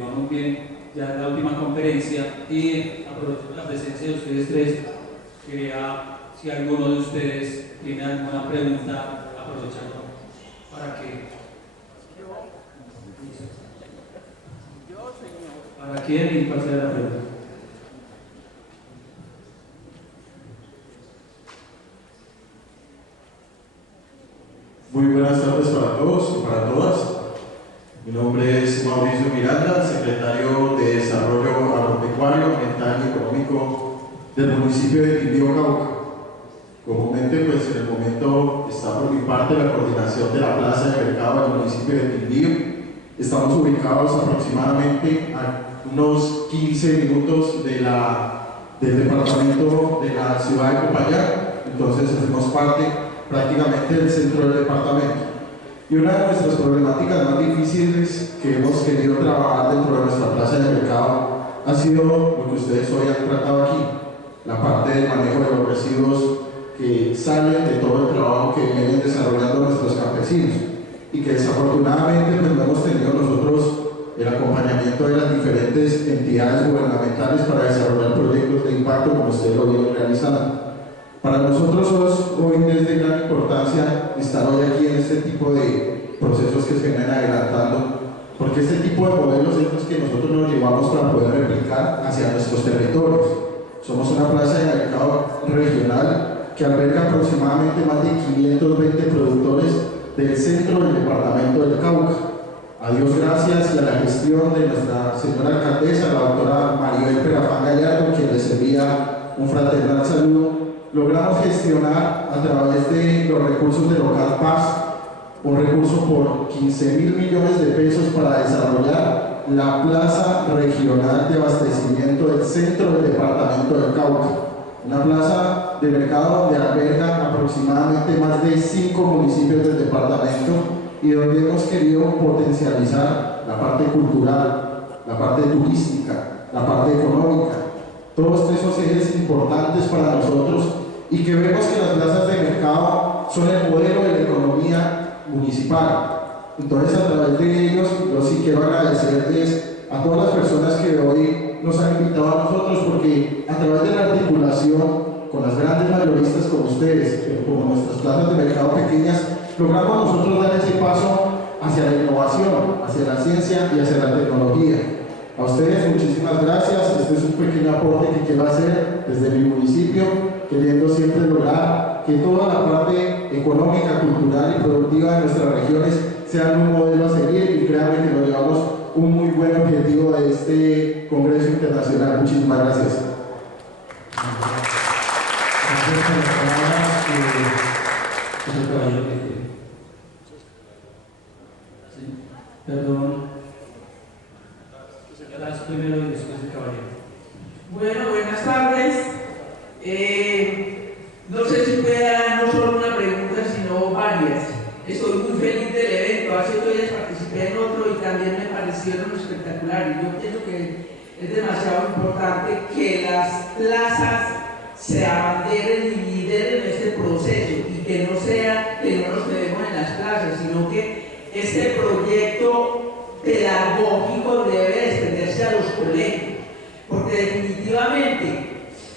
vamos bien, ya en la última conferencia, y aprovechando la presencia de ustedes tres, quería, si alguno de ustedes tiene alguna pregunta, aprovechando para que... ¿Para quién y cuál será la pregunta? Muy buenas tardes para todos y para todas. Mi nombre es Mauricio Miranda, secretario de Desarrollo Agropecuario, Ambiental y Económico del municipio de Quindío, Cauca. Comúnmente, pues en el momento está por mi parte la coordinación de la plaza de mercado del municipio de Quindío. Estamos ubicados aproximadamente a unos 15 minutos del departamento de la ciudad de Popayán, entonces hacemos parte prácticamente del centro del departamento. Y una de nuestras problemáticas más difíciles que hemos querido trabajar dentro de nuestra plaza de mercado ha sido lo que ustedes hoy han tratado aquí, la parte del manejo de los residuos que salen de todo el trabajo que vienen desarrollando nuestros campesinos, y que desafortunadamente pues, no hemos tenido nosotros el acompañamiento de las diferentes entidades gubernamentales para desarrollar proyectos de impacto como ustedes lo vienen realizando. Para nosotros hoy es de gran importancia estar hoy aquí en este tipo de procesos que se vienen adelantando, porque este tipo de modelos es los que nosotros nos llevamos para poder replicar hacia nuestros territorios. Somos una plaza de mercado regional que alberga aproximadamente más de 520 productores del centro del departamento del Cauca. A Dios gracias y a la gestión de nuestra señora alcaldesa, la doctora Maribel Perafán Gallardo, quien les envía un fraternal saludo, logramos gestionar a través de los recursos de Local Paz un recurso por 15.000 millones de pesos para desarrollar la plaza regional de abastecimiento del centro del departamento del Cauca. Una plaza de mercado donde alberga aproximadamente más de 5 municipios del departamento y donde hemos querido potencializar la parte cultural, la parte turística, la parte económica, todos esos ejes importantes para nosotros, y que vemos que las plazas de mercado son el modelo de la economía municipal. Entonces, a través de ellos, yo sí quiero agradecerles a todas las personas que hoy nos han invitado a nosotros, porque a través de la articulación con las grandes mayoristas como ustedes, como nuestras plazas de mercado pequeñas, logramos nosotros dar ese paso hacia la innovación, hacia la ciencia y hacia la tecnología. A ustedes muchísimas gracias. Este es un pequeño aporte que quiero hacer desde mi municipio, queriendo siempre lograr que toda la parte económica, cultural y productiva de nuestras regiones sean un modelo a seguir, y créanme que nos llevamos un muy buen objetivo de este Congreso Internacional. Muchísimas gracias. Perdón. Primero y después el caballero. Bueno, buenas tardes. No sé si pueda no solo una pregunta, sino varias. Estoy muy feliz del evento. Hace 8 días participé en otro y también me parecieron espectaculares. Yo pienso que es demasiado importante que las plazas se abanderen y lideren este proceso y que no sea que no nos quedemos en las clases, sino que este proyecto pedagógico debe extenderse a los colegios, porque definitivamente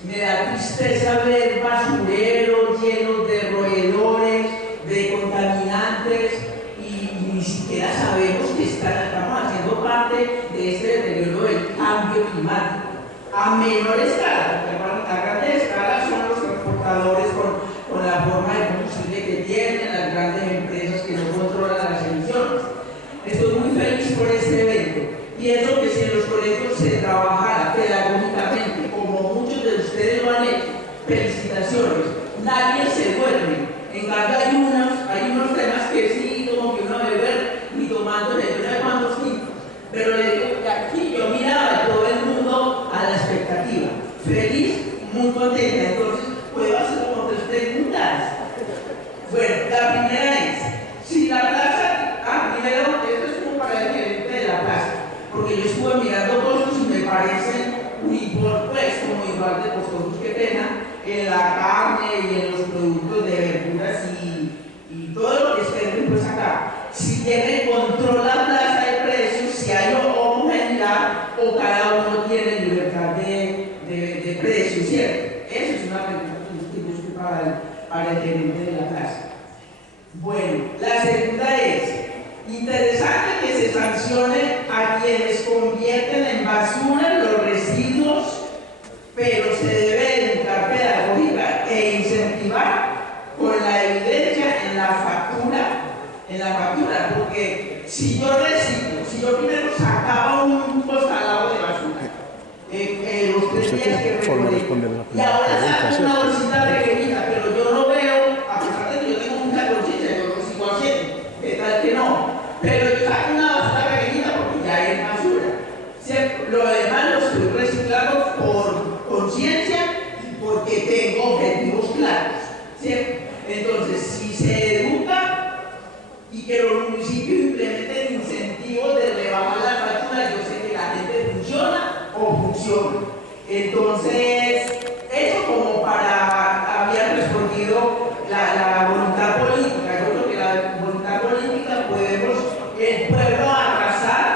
me da tristeza ver basureros llenos de roedores, de contaminantes, y ni siquiera sabemos que estamos haciendo parte de este deterioro del cambio climático. A menor escala, porque a grande escala son los transportadores con la forma de combustible que tienen, las grandes empresas que no controlan las emisiones. Estoy muy feliz por este evento. Pienso que si en los colegios se trabajara pedagógicamente, como muchos de ustedes lo han hecho, felicitaciones, nadie se duerme. En cambio hay unos temas que sí, como que uno debe ver, ni tomando de no sé cuántos tipos. Pero le digo que aquí yo miraba a todo el mundo a la expectativa. Feliz, muy contenta. Entonces, puedo hacer como 3 preguntas. Bueno, la primera es, si la plaza, primero, esto es como para el gerente de la plaza, porque yo estuve mirando costos y me parecen pues, como igual de costosos que pena en la carne y en los productos de verduras y todo lo que estén pues acá. Si tiene control la plaza de precios, si hay homogeneidad o cada uno tiene libertad de precios, ¿cierto? Esa es una pregunta que busco para el gerente de la plaza. Bueno, la segunda es, interesante que se sancione a quienes convierten en basura los residuos, pero se debe educar pedagógica e incentivar con la evidencia en la factura, porque si yo reciclo, si yo primero sacaba un costalado de basura, los 3 días que recolecto, y ahora saco una bolsita pequeñita, pero yo no veo, a pesar de que yo tengo muchas bolsitas, yo recibo a 7, ¿qué tal que no? Pero yo saco una basura pequeñita porque ya es basura, ¿cierto? Lo demás lo estoy reciclando por conciencia y porque tengo objetivos claros, ¿cierto? Entonces, si se educa y que los municipios implementen incentivos de rebajar la factura, yo sé que la gente funciona o funciona. Entonces, eso como para había respondido la voluntad política. Yo creo que la voluntad política podemos el pueblo arrasar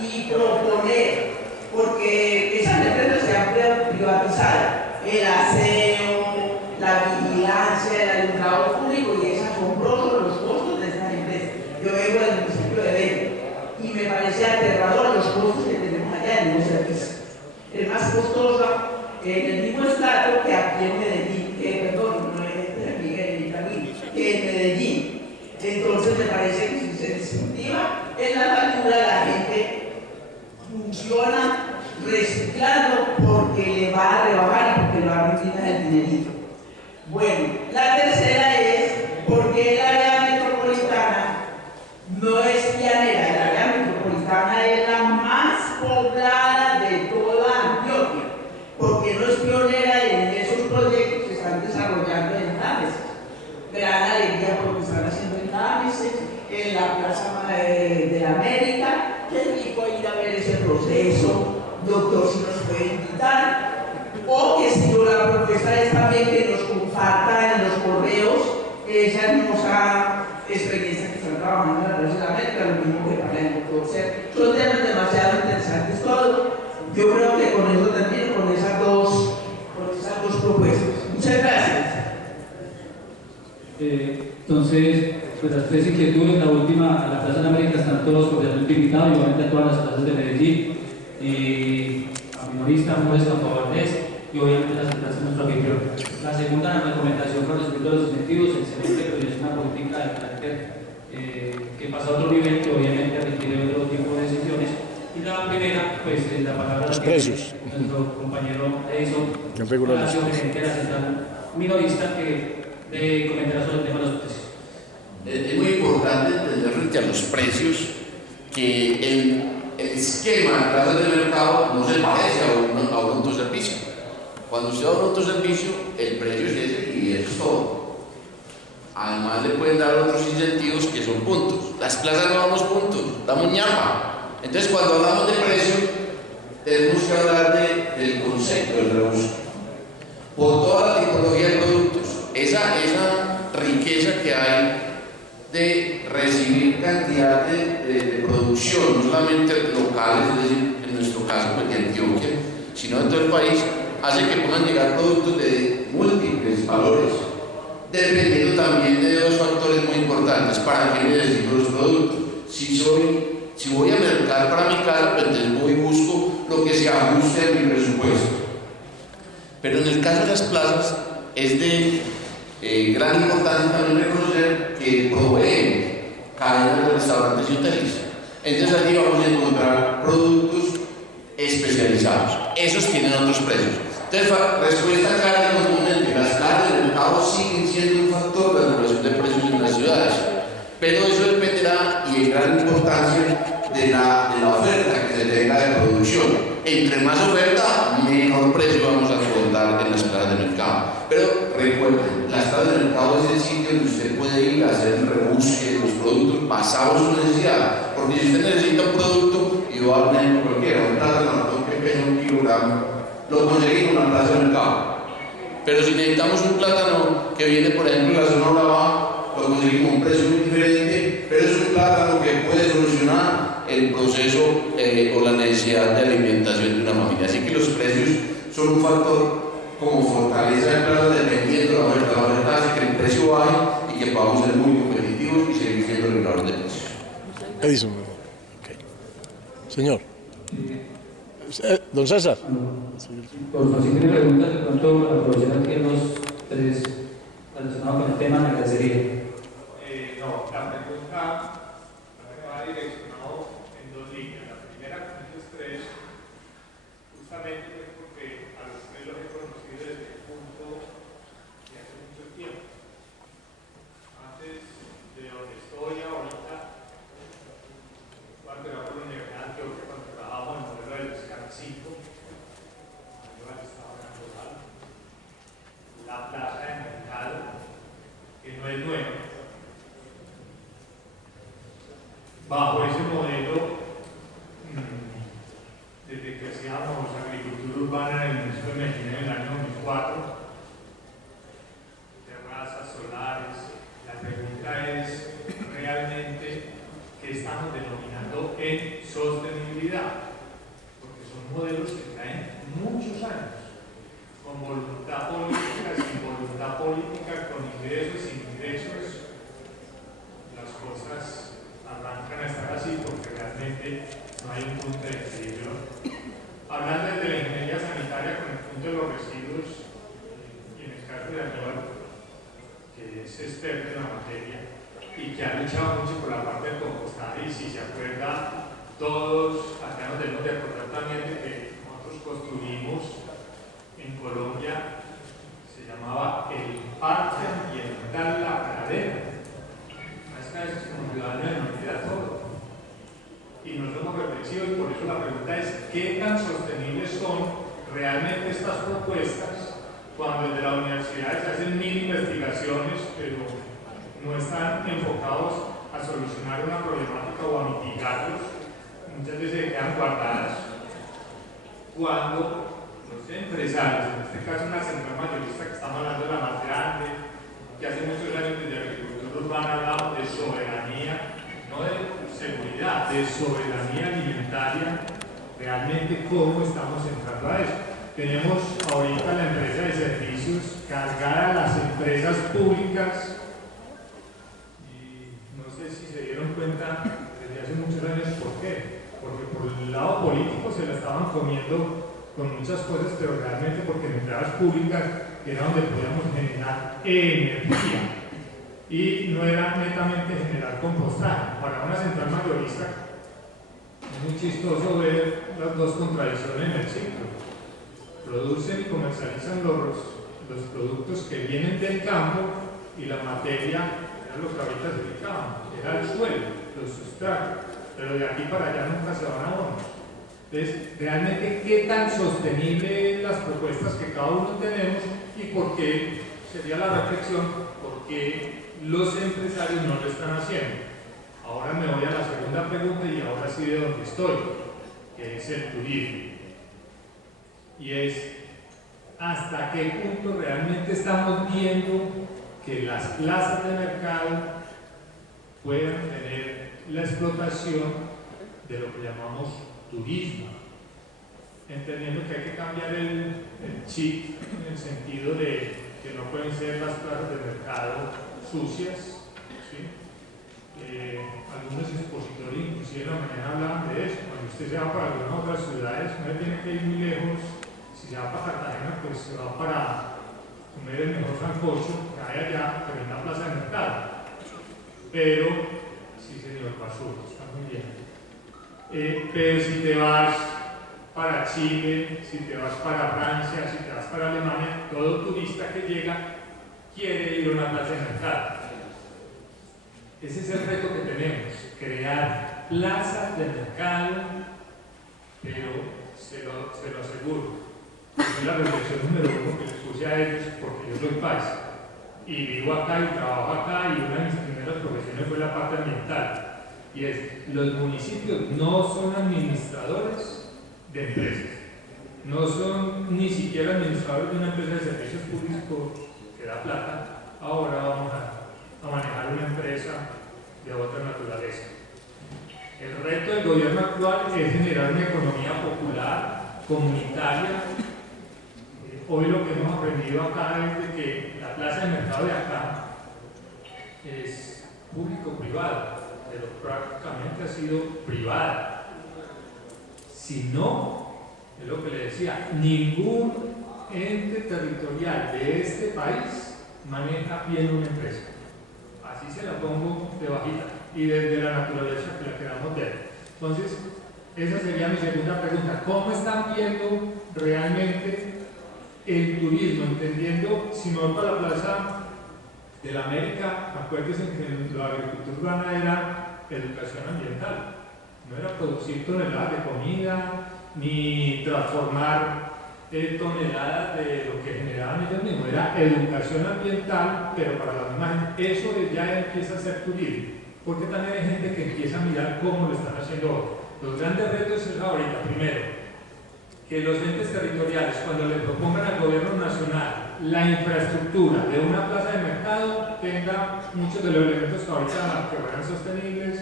y proponer, porque esas empresas se han privatizado, el aseo, la vigilancia, el alumbrado público, y es asombroso los costos de estas empresas. Yo vengo del municipio de Bello y me parece aterrador los costos que tenemos allá en los servicios. Es más costosa en el mismo estrato que aquí en Medellín, que en Medellín. Entonces me parece que si se incentiva en la factura, la gente funciona reciclando porque le va a rebajar y porque le va a retirar el dinerito. Bueno, la tercera es porque el área metropolitana no es llanera, el área metropolitana es la más poblada de toda Antioquia, porque no es pionera en esos proyectos que están desarrollando en Támesis. Gran alegría porque están haciendo en Támesis, en la Plaza de la América. Qué rico ir a ver ese proceso, doctor, si nos puede invitar. O que si no, la propuesta es también que nos comparta en los correos esa hermosa experiencia que están trabajando en la Plaza de la América, lo mismo que para el doctor Ser. Son temas demasiado interesantes todos. Yo creo que con eso termino, con esas dos propuestas. Muchas gracias. Entonces, pues las 3 inquietudes, la última, a la Plaza de la América están todos cordialmente invitados, igualmente a todas las plazas de Medellín, y a minoristas, mujeres, a favor de eso, y obviamente las empresas de nuestro anfitrión. La segunda, la recomendación con respecto a los incentivos, excelente, pero es una política de carácter que pasa a otro nivel, que obviamente requiere otro tipo de decisiones. Y la primera, pues la palabra los precios. Nuestro compañero Edison, gerente de la central minorista, que comentará sobre el tema de los precios. Es muy importante entender frente a los precios que el esquema de plazas de mercado no se parece a un autoservicio. Cuando usted va a un autoservicio, el precio es ese y eso es todo. Además le pueden dar otros incentivos que son puntos. Las plazas no damos puntos, damos ñapa. Entonces cuando hablamos de precio, tenemos que hablar del concepto del rebusco. Por toda la tipología de productos, esa riqueza que hay de recibir cantidad de producción, no solamente locales, es decir, en nuestro caso pues, de Antioquia, sino de todo el país, hace que puedan llegar productos de múltiples valores, dependiendo también de dos factores muy importantes. ¿Para qué necesito los productos? Si voy a mercar para mi casa, pues entonces voy y busco lo que se ajuste a mi presupuesto. Pero en el caso de las plazas es de gran importancia también reconocer que proveen cadenas de restaurantes y hoteles. Entonces allí vamos a encontrar productos especializados. Esos tienen otros precios. Entonces, respuesta clara y contundente: las plazas del mercado siguen siendo un factor de regulación de precios en las ciudades, pero eso dependerá y en gran importancia de la oferta que se tenga de producción. Entre más oferta, menor precio vamos a encontrar en las plazas de mercado. Pero recuerden, las plazas de mercado es el sitio donde usted puede ir a hacer el rebusque de los productos basados en su necesidad. Porque si usted necesita un producto, y va a poner cualquiera, un plátano cartón que pesa 1 kilogramo, lo conseguimos en la plaza de mercado. Pero si necesitamos un plátano que viene, por ejemplo, de la zona Urabá, lo conseguimos a un precio muy diferente, pero es un plátano que puede solucionar el proceso o la necesidad de alimentación de una familia. Así que los precios son un factor como fortaleza de plaza, dependiendo de la oferta. La oferta hace que el precio baje y que podamos ser muy competitivos y seguir siendo reguladores de precios. Edison. Okay. Señor. Don César. Por favor, si me preguntas, de pronto aprovechar aquí los tres relacionados con el tema, me agradecería. No, la pregunta va direccionado en 2 líneas. La primera, con esos 3, justamente es porque a los 3 los he conocido desde el punto de hace mucho tiempo. Antes de donde estoy ahorita, cuando era por la Universidad de Antioquia, cuando trabajábamos en el modelo del SCAN 5, yo estaba en Angola, la plaza de mercado, que no es nueva. Bajo ese modelo, desde que hacíamos agricultura urbana en el municipio de Medellín en el año 2004, terrazas solares, la pregunta es realmente qué estamos denominando en sostenibilidad, porque son modelos que traen muchos años, con voluntad política, sin voluntad política, con ingresos, sin ingresos, las cosas arrancan a estar así porque realmente no hay un punto de equilibrio. Hablando de la ingeniería sanitaria con el punto de los residuos, y en el caso de Aníbal, que es experto en la materia y que ha luchado mucho por la parte del compostaje, y si se acuerda, todos acá nos debemos de acordar también de que nosotros construimos en Colombia, se llamaba el Parque Ambiental La Pradera. A veces como ciudadanos de olvidar todo y no somos reflexivos, y por eso la pregunta es ¿qué tan sostenibles son realmente estas propuestas cuando desde la universidad se hacen 1000 investigaciones pero no están enfocados a solucionar una problemática o a mitigarlos? Muchas veces se quedan guardadas cuando los empresarios, en este caso una central mayorista que estamos hablando de la más grande, que hace muchos años desde agricultura urbana hablamos de soberanía, no de seguridad, de soberanía alimentaria, realmente cómo estamos entrando a eso. Tenemos ahorita la empresa de servicios cargada a las empresas públicas y no sé si se dieron cuenta desde hace muchos años por qué, porque por el lado político se la estaban comiendo con muchas cosas, pero realmente porque en empresas públicas era donde podíamos generar energía y no era netamente generar compostaje. Para una central mayorista es muy chistoso ver las dos contradicciones en el ciclo. Producen y comercializan los productos que vienen del campo y la materia era lo que ahorita explicábamos, era el suelo, los sustratos, pero de aquí para allá nunca se van a abonos. Entonces, realmente qué tan sostenibles las propuestas que cada uno tenemos y por qué, sería la reflexión, por qué los empresarios no lo están haciendo. Ahora me voy a la segunda pregunta y ahora sí de donde estoy, que es el turismo. Y es, hasta qué punto realmente estamos viendo que las plazas de mercado puedan tener la explotación de lo que llamamos turismo, entendiendo que hay que cambiar el chip en el sentido de que no pueden ser las plazas de mercado sucias, ¿sí? Algunos expositores inclusive en la mañana hablaban de eso. Cuando usted se va para algunas otras ciudades no le tiene que ir muy lejos. Si se va para Cartagena, pues se va para comer el mejor sancocho que hay allá, pero en la plaza de mercado. Pero, sí señor, basura, está muy bien. Pero si te vas para Chile, si te vas para Francia, si te vas para Alemania, todo turista que llega quiere ir a una plaza de mercado. Ese es el reto que tenemos, crear plazas de mercado, pero se lo aseguro. Es la reflexión número uno que les puse a ellos, porque yo soy paisa y vivo acá y trabajo acá, y una de mis primeras profesiones fue la parte ambiental. Y es, los municipios no son administradores de empresas, no son ni siquiera administradores de una empresa de servicios públicos que da plata. Ahora vamos a manejar una empresa de otra naturaleza. El reto del gobierno actual es generar una economía popular, comunitaria. Hoy lo que hemos aprendido acá es de que la plaza de mercado de acá es público-privada, pero prácticamente ha sido privada. Si no, es lo que le decía, ningún ente territorial de este país maneja bien una empresa. Así se la pongo de bajita y desde la naturaleza que la queramos ver. Entonces, esa sería mi segunda pregunta. ¿Cómo están viendo realmente el turismo? Entendiendo, si me voy para la Plaza de la América, acuérdense que la agricultura urbana era educación ambiental, no era producir toneladas de comida ni transformar toneladas de lo que generaban ellos mismos, era educación ambiental, pero para la misma gente. Eso ya empieza a ser turismo, porque también hay gente que empieza a mirar cómo lo están haciendo hoy. Los grandes retos es ahorita, primero, que los entes territoriales, cuando le propongan al gobierno nacional la infraestructura de una plaza de mercado, tenga muchos de los elementos que ahorita que fueran sostenibles.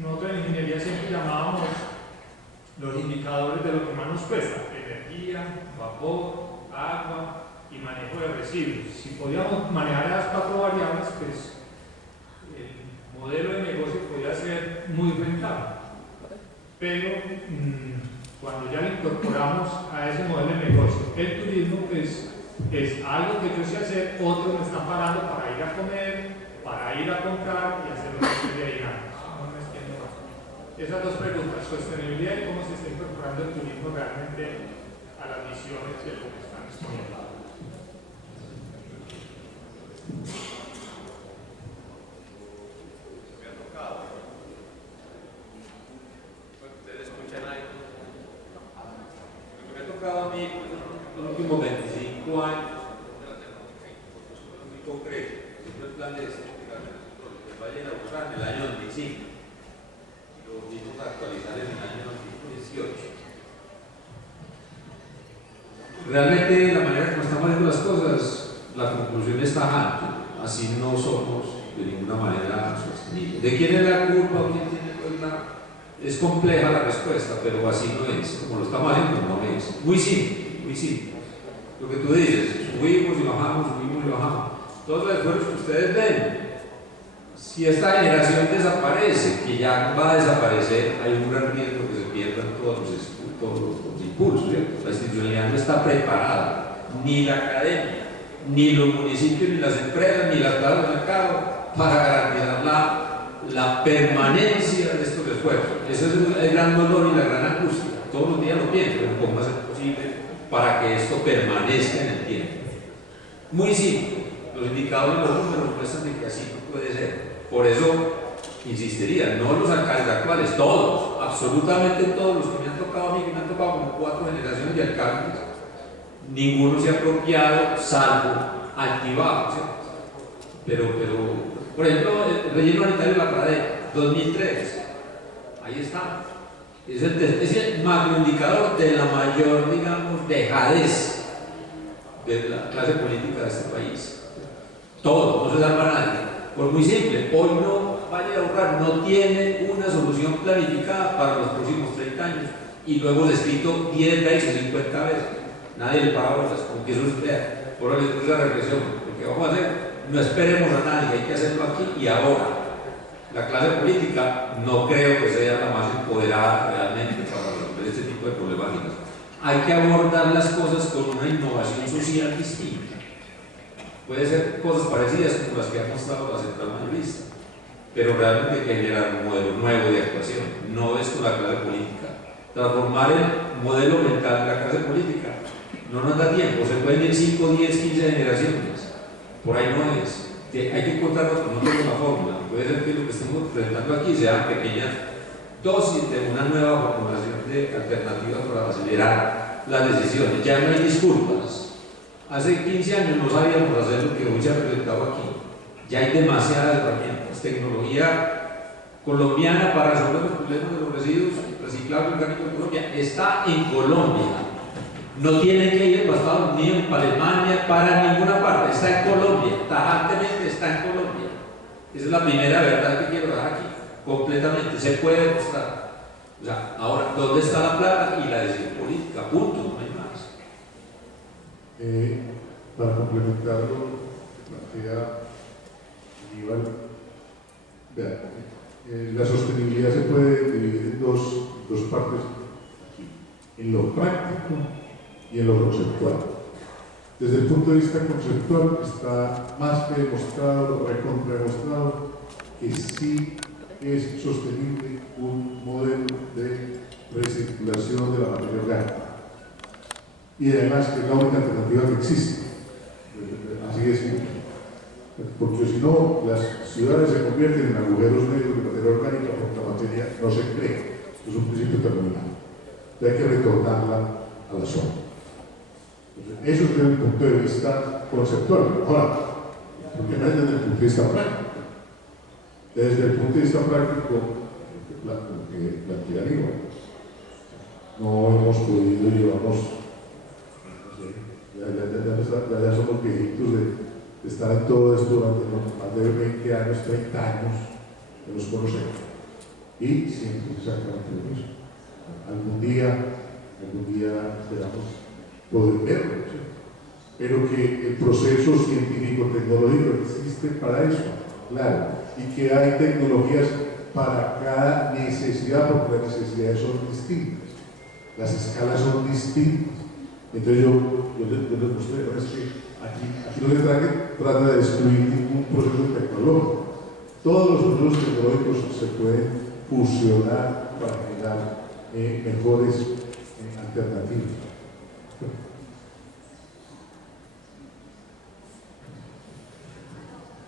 Nosotros en ingeniería siempre llamábamos los indicadores de lo que más nos cuesta: energía, vapor, agua y manejo de residuos. Si podíamos manejar esas cuatro variables, pues el modelo de negocio podía ser muy rentable. Pero cuando ya le incorporamos a ese modelo de negocio el turismo, pues es algo que yo sé hacer, otros me están parando para ir a comer, para ir a comprar y hacer lo que estoy de dinámica. No me extiendo más. Esas dos preguntas, sostenibilidad y cómo se está incorporando el turismo realmente a las misiones de lo que están exponiendo. A mí los últimos 25 años muy concreto. El plan de el Valle de Aburrá en el año 2005 y lo vimos actualizar en el año 2018. Realmente la manera como estamos haciendo las cosas, la conclusión está alta. Así no somos de ninguna manera sostenibles. ¿De quién es la culpa? ¿Quién tiene culpa? Es compleja la respuesta, pero así no es. Como lo estamos haciendo, no es. Muy simple, muy simple. Lo que tú dices, subimos y bajamos, subimos y bajamos. Todos los esfuerzos que ustedes ven, si esta generación desaparece, que ya va a desaparecer, hay un gran riesgo que se pierdan todos los impulsos, ¿cierto? La institucionalidad no está preparada, ni la academia, ni los municipios, ni las empresas, ni las plazas de mercado, para garantizar la permanencia de estos esfuerzos. Ese es el gran dolor y la gran angustia. Todos los días lo pienso, pero ¿cómo va a ser posible para que esto permanezca en el tiempo? Muy simple. Los indicadores y los números muestran de que así no puede ser. Por eso insistiría, no los alcaldes actuales, todos, absolutamente todos los que me han tocado a mí, que me han tocado como 4 generaciones de alcaldes, ninguno se ha apropiado, salvo altibajos, ¿cierto? Pero por ejemplo, el relleno sanitario de la pradera, 2003, ahí está. Es el macroindicador de la mayor, digamos, dejadez de la clase política de este país. Todo, no se da para nadie. Por muy simple, hoy no vaya a ahorrar, no tiene una solución planificada para los próximos 30 años y luego descrito 10 veces, 50 veces. Nadie le paga bolas, como que eso es idea. Por eso es la reflexión. Lo que vamos a hacer, no esperemos a nadie, hay que hacerlo aquí y ahora. La clase política no creo que sea la más empoderada realmente para resolver este tipo de problemáticas. Hay que abordar las cosas con una innovación social distinta. Puede ser cosas parecidas como las que ha mostrado la central mayorista, pero realmente hay que generar un modelo nuevo de actuación. No es con la clase política. Transformar el modelo mental de la clase política no nos da tiempo, se pueden ir 5, 10, 15 generaciones. Por ahí no es. Hay que encontrarlo con una fórmula. Puede ser que lo que estemos presentando aquí sean pequeñas dosis de una nueva formulación de alternativas para acelerar las decisiones. Ya no hay disculpas. Hace 15 años no sabíamos hacer lo que hoy se ha presentado aquí. Ya hay demasiadas herramientas, tecnología colombiana para resolver los problemas de los residuos reciclables orgánicos en Colombia. Está en Colombia. No tienen que ir para Estados Unidos, para Alemania, para ninguna parte. Está en Colombia, tajantemente está en Colombia. Esa es la primera verdad que quiero dar aquí. Completamente, se puede demostrar. O sea, ahora, ¿dónde está la plata y la decisión política? Punto, no hay más. Para complementarlo, plantea Aníbal, la sostenibilidad se puede dividir en dos partes, en lo práctico y en lo conceptual. Desde el punto de vista conceptual está más que demostrado, recontrademostrado, que sí es sostenible un modelo de recirculación de la materia orgánica. Y además que es la única alternativa que existe. Así es, porque si no, las ciudades se convierten en agujeros negros de materia orgánica porque la materia no se cree. Es un principio terminado. Hay que retornarla a la zona. Eso es desde el punto de vista conceptual. Ahora, porque no es desde el punto de vista práctico. Desde el punto de vista práctico, lo que plantea Aníbal, no hemos podido, llevamos, no sé, ya somos viejitos de estar en todo esto durante más de 20 años, 30 años, que nos conocemos. Y siempre exactamente lo mismo. Algún día esperamos poder verlo, ¿sí? Pero que el proceso científico-tecnológico existe para eso, claro, y que hay tecnologías para cada necesidad, porque las necesidades son distintas, las escalas son distintas. Entonces yo les mostré, ¿no? Es que aquí no se trata de destruir ningún proceso tecnológico. Todos los procesos tecnológicos se pueden fusionar para generar mejores alternativas.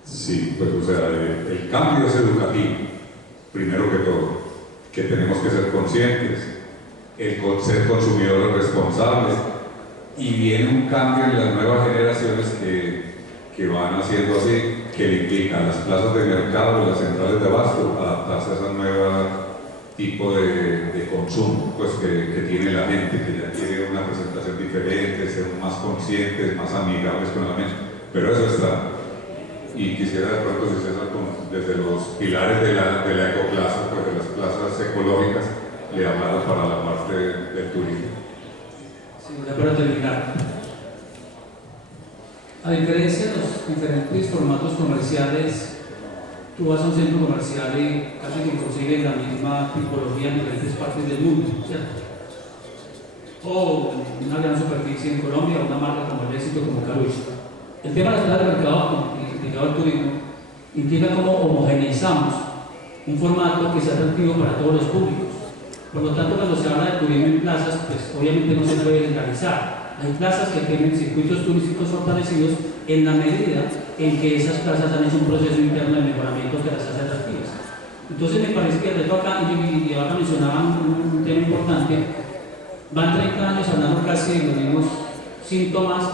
Sí, pues o sea, el cambio es educativo, primero que todo, que tenemos que ser conscientes, ser consumidores responsables, y viene un cambio en las nuevas generaciones que van haciendo así, que le implican las plazas de mercado, las centrales de abasto, adaptarse a ese nuevo tipo de consumo pues, que tiene la gente, que ya tiene una presentación diferente, ser más conscientes, más amigables con la mente, pero eso está. Y quisiera de pronto, si César, desde los pilares de la ecoplaza, pues de las plazas ecológicas, le hablara para la parte del turismo. Sí, para terminar. A diferencia de los diferentes formatos comerciales, tú vas a un centro comercial y casi que consigues la misma tipología en diferentes partes del mundo, ¿cierto? O una gran superficie en Colombia, una marca como el Éxito, como Carulla. El tema de las plazas de mercado implicado el turismo implica cómo homogeneizamos un formato que sea atractivo para todos los públicos. Por lo tanto, cuando se habla de turismo en plazas, pues obviamente no se puede generalizar. Hay plazas que tienen circuitos turísticos fortalecidos en la medida en que esas plazas han hecho un proceso interno de mejoramiento que las hace atractivas. Entonces me parece que el reto acá, y ahora mencionaban un tema importante, van 30 años hablando casi de los mismos síntomas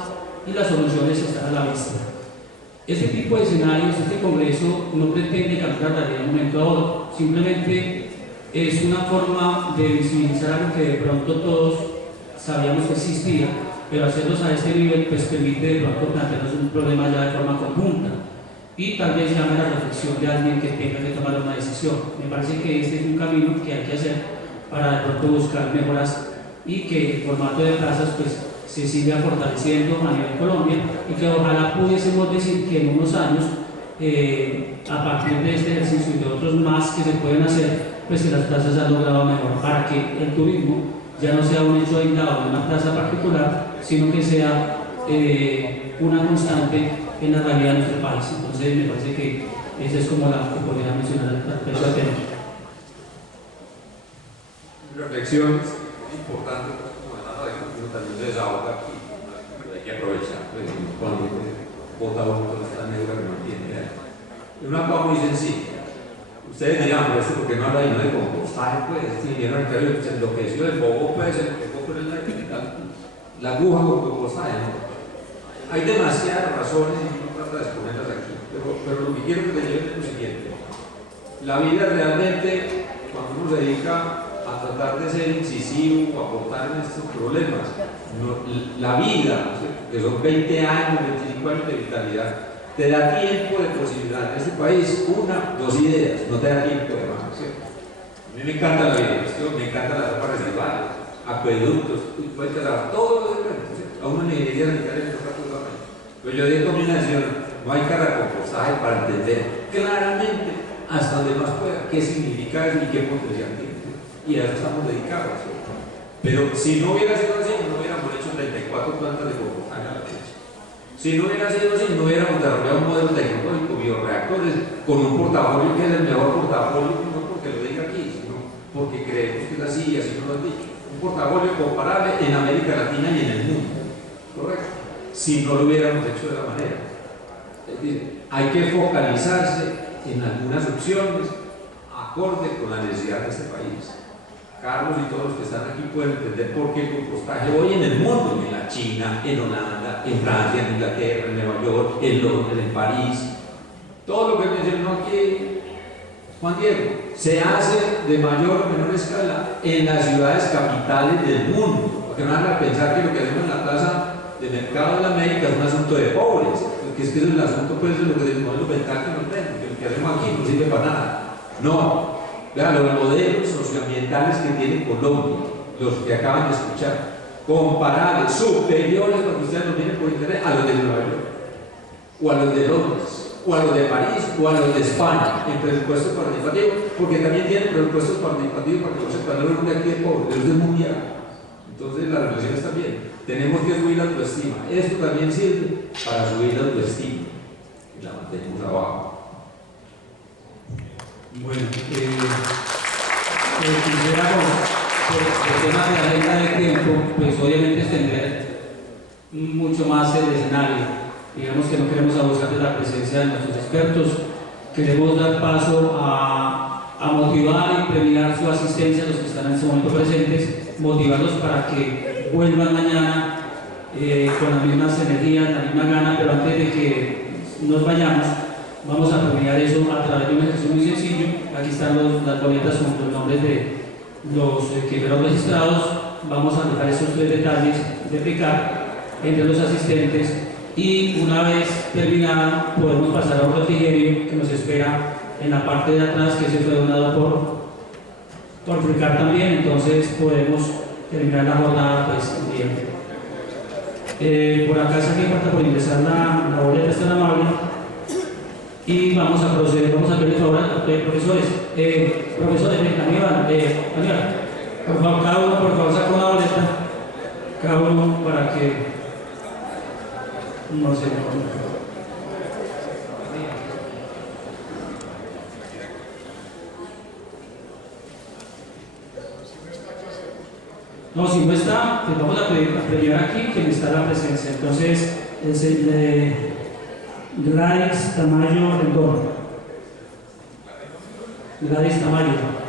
y las soluciones están a la vista. Este tipo de escenarios, este congreso no pretende cambiar la realidad de un momento a otro, simplemente es una forma de visibilizar algo que de pronto todos sabíamos que existía, pero hacerlos a este nivel pues permite de pronto plantearnos un problema ya de forma conjunta y tal vez llame a la reflexión de alguien que tenga que tomar una decisión. Me parece que este es un camino que hay que hacer para de pronto buscar mejoras y que el formato de plazas pues se siga fortaleciendo a nivel Colombia y que ojalá pudiésemos decir que en unos años a partir de este ejercicio y de otros más que se pueden hacer, pues que las plazas han logrado mejor para que el turismo ya no sea un hecho aislado de una plaza particular, sino que sea una constante en la realidad de nuestro país. Entonces me parece que esa es como la que podría mencionar al respecto del tema. Reflexiones importantes, como en la radio, uno también se desahoga aquí, hay que aprovechar, pues, cuando vota uno con esta negra que no tiene. Es una cosa muy sencilla. Ustedes dirán, pero esto porque no habla de compostaje, pues, si vieron que se enloqueció el bobo, pues, se enloqueció por la aguja con compostaje, ¿no? Hay demasiadas razones y no trata de exponerlas aquí, pero lo que quiero que te lleven es lo siguiente. La vida realmente, cuando uno se dedica a tratar de ser incisivo o aportar en estos problemas, la vida, que son 20 años, 25 años de vitalidad, te da tiempo de posibilidad. En este país, una, dos ideas, no te da tiempo de más, ¿cierto? A mí me encanta la biodiversión, me encantan las aguas residuales, acueductos, todo lo de frente, ¿cierto? A una ingeniería sanitaria no trata totalmente. Pero yo de combinación, no hay cara compostaje para entender claramente hasta donde más pueda qué significa eso y qué potencial tiene. Y a eso estamos dedicados, ¿cierto? Pero si no hubiera sido así, no hubiéramos hecho 34 plantas de compostaje a la fecha. Si no hubiera sido así, no hubiéramos desarrollado un modelo tecnológico, bioreactores, con un portafolio que es el mejor portafolio, no porque lo diga aquí, sino porque creemos que es así y así nos lo han dicho. Un portafolio comparable en América Latina y en el mundo, ¿correcto? Si no lo hubiéramos hecho de la manera. Es decir, hay que focalizarse en algunas opciones acorde con la necesidad de este país. Carlos y todos los que están aquí pueden entender por qué el compostaje hoy en el mundo, en la China, en Holanda, en Francia, en Inglaterra, en Nueva York, en Londres, en París, todo lo que mencionó aquí Juan Diego, se hace de mayor o menor escala en las ciudades capitales del mundo, porque no van a pensar que lo que hacemos en la plaza de mercado de la América es un asunto de pobres, porque es que es el asunto pues, de lo que decimos los mental que nos ven, que lo que hacemos aquí no sirve para nada. No. Vean, los modelos socioambientales que tiene Colombia, los que acaban de escuchar, comparables, superiores, lo que ustedes nos vienen por internet, a los de Nueva York, o a los de Londres, o a los de París, o a los de España, en presupuestos participativos, porque también tienen presupuestos participativos para que no se puedan de aquí de pobre, eso es mundial. Entonces la reflexión está bien, tenemos que subir la autoestima, esto también sirve para subir la autoestima, y la mantenemos abajo. Bueno, quisiéramos, por temas de agenda de tiempo, pues obviamente extender mucho más el escenario. Digamos que no queremos abusar de la presencia de nuestros expertos, queremos dar paso a motivar y premiar su asistencia a los que están en este momento presentes, motivarlos para que vuelvan mañana con las mismas energías, la misma gana, pero antes de que nos vayamos, vamos a premiar eso a través de un ejercicio muy sencillo. Aquí están las boletas con los nombres de los que fueron registrados. Vamos a dejar esos 3 detalles de aplicar entre los asistentes y una vez terminada podemos pasar a un refrigerio que nos espera en la parte de atrás, que se fue donado por Fricar también. Entonces podemos terminar la jornada pues bien. Por acá se falta por ingresar la boleta, está en amable. Y vamos a proceder, vamos a pedir favor a profesores. Aníbal, por favor, cada uno por favor saca una boleta, cada uno para que no se no, si no está, pues vamos a premiar aquí quien está la presencia. Entonces, es el de Gladys Tamayo Rendón. Gladys Tamayo.